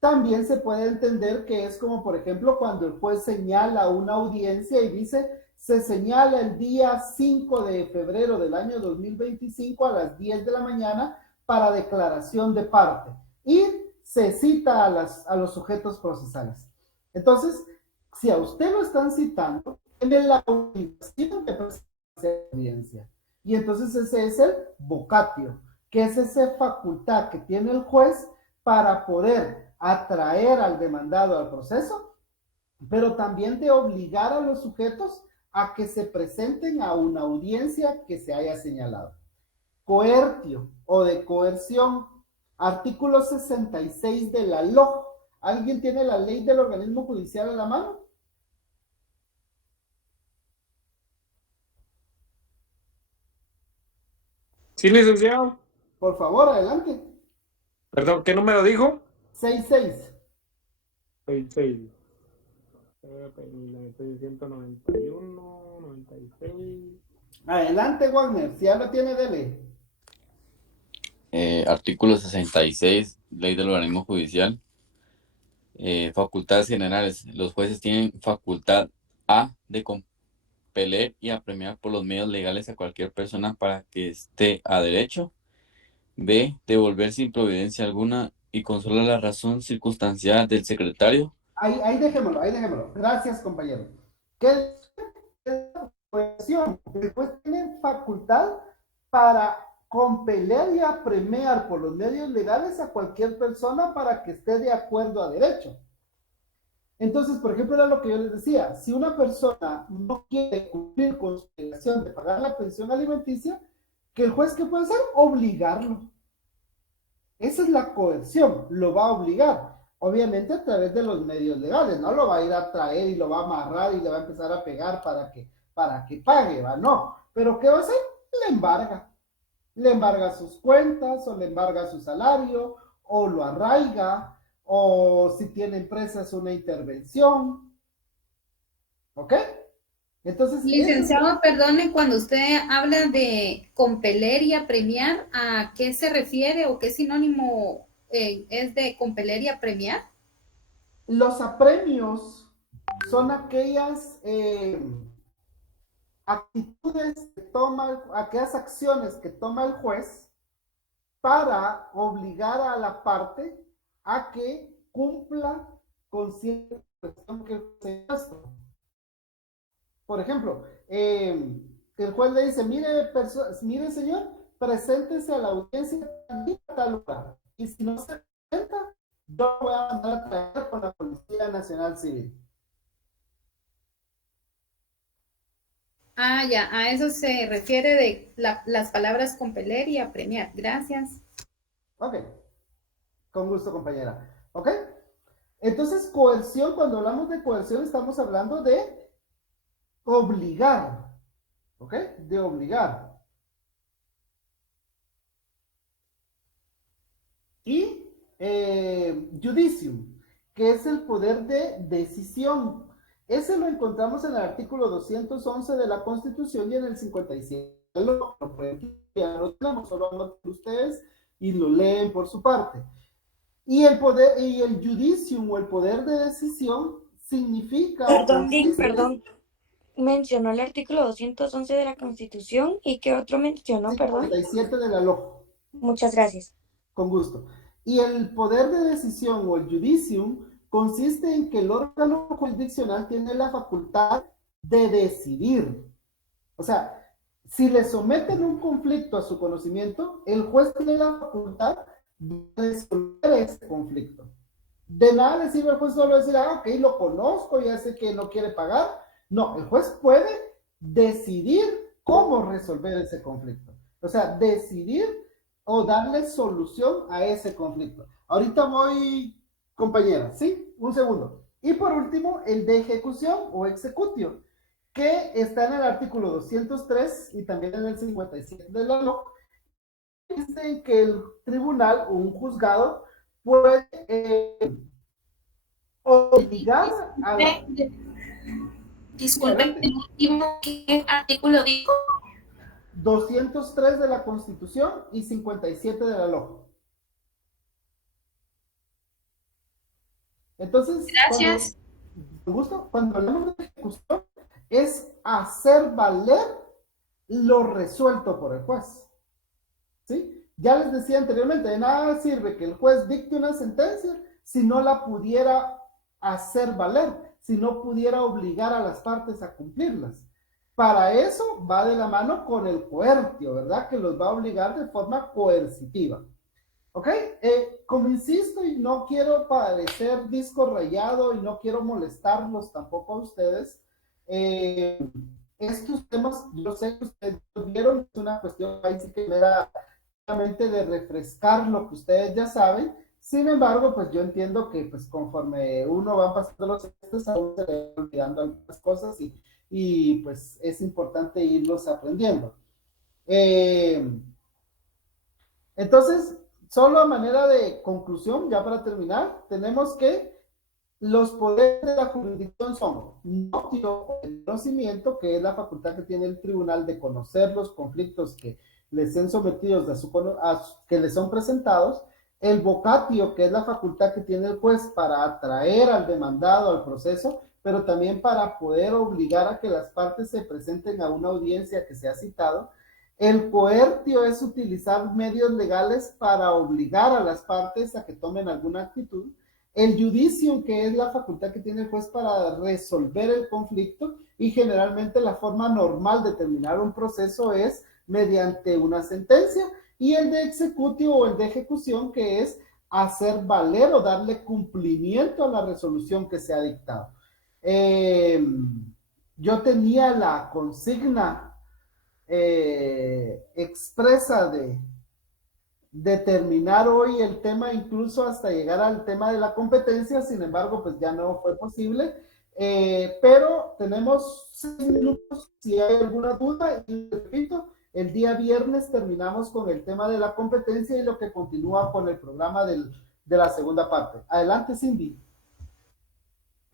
También se puede entender que es como, por ejemplo, cuando el juez señala una audiencia y dice, se señala el día 5 de febrero del año 2025 a las 10 de la mañana para declaración de parte. Y se cita a los sujetos procesales. Entonces, si a usted lo están citando, tiene la obligación de presentarse a la audiencia. Y entonces ese es el vocatio, que es esa facultad que tiene el juez para poder atraer al demandado al proceso, pero también de obligar a los sujetos a que se presenten a una audiencia que se haya señalado. Coertio o de coerción, artículo 66 de la LOJ. ¿Alguien tiene la ley del organismo judicial a la mano? Sí, licenciado. Por favor, adelante. Perdón, ¿qué número dijo? 66. 66. 191, 96. Adelante, Wagner. Si ya lo tiene, dele. Artículo 66, Ley del Organismo Judicial. Facultades generales. Los jueces tienen facultad A de compeler y apremiar por los medios legales a cualquier persona para que esté a derecho. B. Devolver sin providencia alguna y con solo la razón circunstancial del secretario. Ahí dejémoslo, ahí dejémoslo. Gracias, compañero. ¿Qué es la coerción? El juez tiene facultad para compeler y apremiar por los medios legales a cualquier persona para que esté de acuerdo a derecho. Entonces, por ejemplo, era lo que yo les decía, si una persona no quiere cumplir con su obligación de pagar la pensión alimenticia, que el juez, ¿qué puede hacer? Obligarlo. Esa es la coerción, lo va a obligar, obviamente a través de los medios legales, no lo va a ir a traer y lo va a amarrar y le va a empezar a pegar para que pague, ¿va? No, pero ¿qué va a hacer? Le embarga sus cuentas, o le embarga su salario, o lo arraiga, o si tiene empresas una intervención. ¿Ok? Entonces, licenciado, perdone, cuando usted habla de compeler y apremiar, ¿a qué se refiere o qué sinónimo es de compeler y apremiar? Los apremios son aquellas actitudes que toma, aquellas acciones que toma el juez para obligar a la parte a que cumpla con cierta cuestión que se puesto. Por ejemplo, el juez le dice, mire señor, preséntese a la audiencia en tal lugar. Y si no se presenta, yo voy a mandar a traer con la Policía Nacional Civil. Ah, ya, a eso se refiere de las palabras compeler y apremiar. Gracias. Ok, con gusto, compañera. Ok, entonces coerción, cuando hablamos de coerción estamos hablando de obligar, ¿ok? De obligar. Y judicium, que es el poder de decisión. Ese lo encontramos en el artículo 211 de la Constitución y en el 57. Ya lo tenemos, solo anoten ustedes y lo leen por su parte. Y el poder, y el judicium o el poder de decisión significa... Perdón. Mencionó el artículo 211 de la Constitución y ¿qué otro mencionó, 57 de la LOJ. Muchas gracias. Con gusto. Y el poder de decisión o el judicium consiste en que el órgano jurisdiccional tiene la facultad de decidir. O sea, si le someten un conflicto a su conocimiento, el juez tiene la facultad de resolver ese conflicto. De nada le sirve al juez solo decir, ok, lo conozco, ya sé que no quiere pagar. No, el juez puede decidir cómo resolver ese conflicto. O sea, decidir o darle solución a ese conflicto. Ahorita voy, compañera, ¿sí? Un segundo. Y por último, el de ejecución o executio, que está en el artículo 203 y también en el 57 de la LOC. Dice que el tribunal o un juzgado puede obligar a... Disculpe, ¿qué artículo dijo? 203 de la Constitución y 57 de la LOA. Entonces, Gracias. cuando hablamos de ejecución, es hacer valer lo resuelto por el juez. ¿Sí? Ya les decía anteriormente, de nada sirve que el juez dicte una sentencia si no la pudiera hacer valer, si no pudiera obligar a las partes a cumplirlas. Para eso va de la mano con el coertio, ¿verdad? Que los va a obligar de forma coercitiva. ¿Ok? Como insisto, y no quiero parecer disco rayado y no quiero molestarlos tampoco a ustedes, estos temas, yo sé que ustedes vieron, es una cuestión ahí sí que meramente de refrescar lo que ustedes ya saben. Sin embargo, pues yo entiendo que pues conforme uno va pasando los textos, aún se le van olvidando algunas cosas y pues es importante irlos aprendiendo. Entonces, solo a manera de conclusión, ya para terminar, tenemos que los poderes de la jurisdicción son notio, el conocimiento, que es la facultad que tiene el tribunal de conocer los conflictos que les sean sometidos que les son presentados, el vocatio, que es la facultad que tiene el juez para atraer al demandado al proceso, pero también para poder obligar a que las partes se presenten a una audiencia que se ha citado. El coertio es utilizar medios legales para obligar a las partes a que tomen alguna actitud. El judicium, que es la facultad que tiene el juez para resolver el conflicto, y generalmente la forma normal de terminar un proceso es mediante una sentencia, y el de executio o el de ejecución, que es hacer valer o darle cumplimiento a la resolución que se ha dictado. Yo tenía la consigna expresa de terminar hoy el tema, incluso hasta llegar al tema de la competencia, sin embargo, pues ya no fue posible, pero tenemos 6 minutos si hay alguna duda, y repito, el día viernes terminamos con el tema de la competencia y lo que continúa con el programa de la segunda parte. Adelante, Cindy.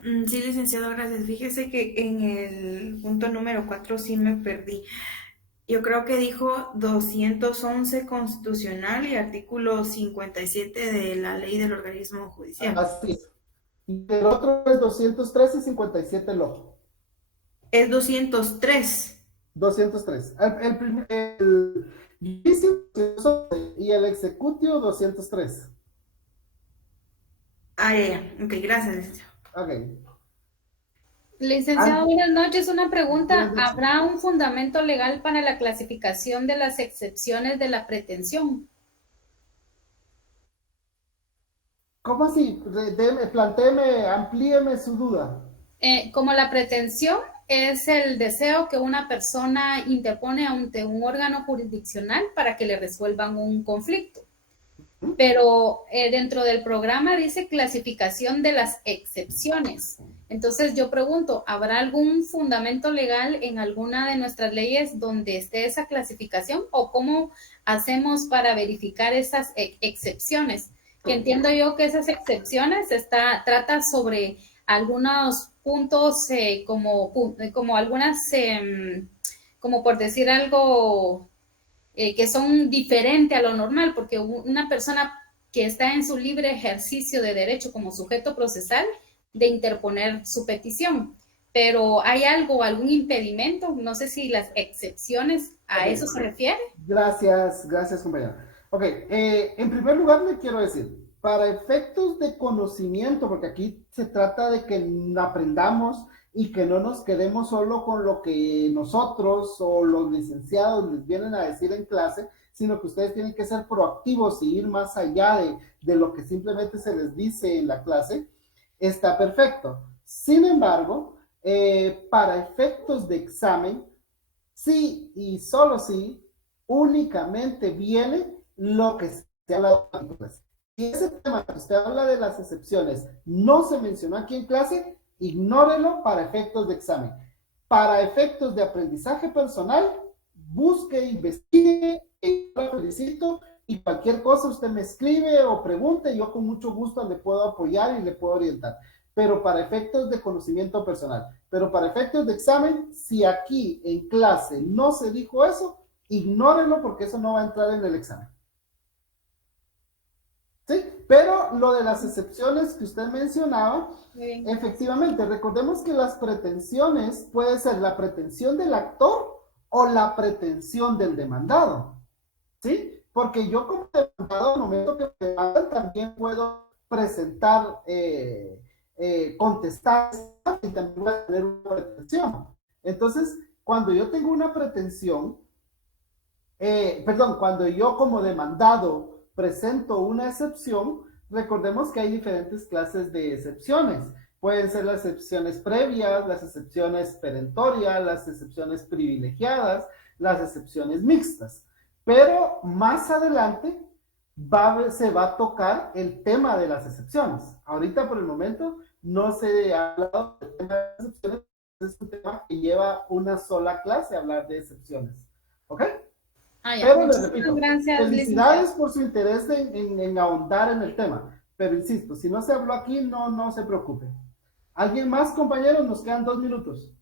Sí, licenciado, gracias. Fíjese que en el punto número 4 sí me perdí. Yo creo que dijo 211 constitucional y artículo 57 de la ley del organismo judicial. Así es. Y el otro es 203 y 57 lo. Es 203. 203. El juicio y el executio 203. Ah, ya. Ok, gracias, licenciado. Ok. Licenciado, buenas noches. Una pregunta. ¿Habrá un fundamento legal para la clasificación de las excepciones de la pretensión? ¿Cómo así? Plantéeme, amplíeme su duda. Como la pretensión es el deseo que una persona interpone ante un órgano jurisdiccional para que le resuelvan un conflicto. Pero dentro del programa dice clasificación de las excepciones. Entonces yo pregunto, ¿habrá algún fundamento legal en alguna de nuestras leyes donde esté esa clasificación? ¿O cómo hacemos para verificar esas excepciones? Que entiendo yo que esas excepciones trata sobre algunos puntos como algunas, como por decir algo, que son diferentes a lo normal, porque una persona que está en su libre ejercicio de derecho como sujeto procesal de interponer su petición, pero ¿hay algún impedimento? No sé si las excepciones a eso se refiere. Gracias, compañera. Ok, en primer lugar le quiero decir, para efectos de conocimiento, porque aquí se trata de que aprendamos y que no nos quedemos solo con lo que nosotros o los licenciados les vienen a decir en clase, sino que ustedes tienen que ser proactivos y ir más allá de lo que simplemente se les dice en la clase. Está perfecto. Sin embargo, para efectos de examen, sí y solo sí, únicamente viene lo que se habla en clase. Si ese tema que usted habla de las excepciones no se mencionó aquí en clase, ignórelo para efectos de examen. Para efectos de aprendizaje personal, busque, investigue, lo felicito, y cualquier cosa usted me escribe o pregunte, yo con mucho gusto le puedo apoyar y le puedo orientar. pero para efectos de conocimiento personal. Pero para efectos de examen, si aquí en clase no se dijo eso, ignórenlo porque eso no va a entrar en el examen. ¿Sí? Pero lo de las excepciones que usted mencionaba, efectivamente, recordemos que las pretensiones puede ser la pretensión del actor o la pretensión del demandado. ¿Sí? Porque yo como demandado, al momento que me demandan, también puedo presentar, contestar y también voy a tener una pretensión. Entonces, cuando yo tengo una pretensión, cuando yo como demandado presento una excepción, recordemos que hay diferentes clases de excepciones. Pueden ser las excepciones previas, las excepciones perentorias, las excepciones privilegiadas, las excepciones mixtas. Pero más adelante se va a tocar el tema de las excepciones. Ahorita por el momento no se ha hablado del tema de las excepciones, es un tema que lleva una sola clase a hablar de excepciones. ¿Ok? Pero les repito, felicidades por su interés en ahondar en el tema. Pero insisto, si no se habló aquí, no se preocupe. ¿Alguien más, compañeros? Nos quedan 2 minutos.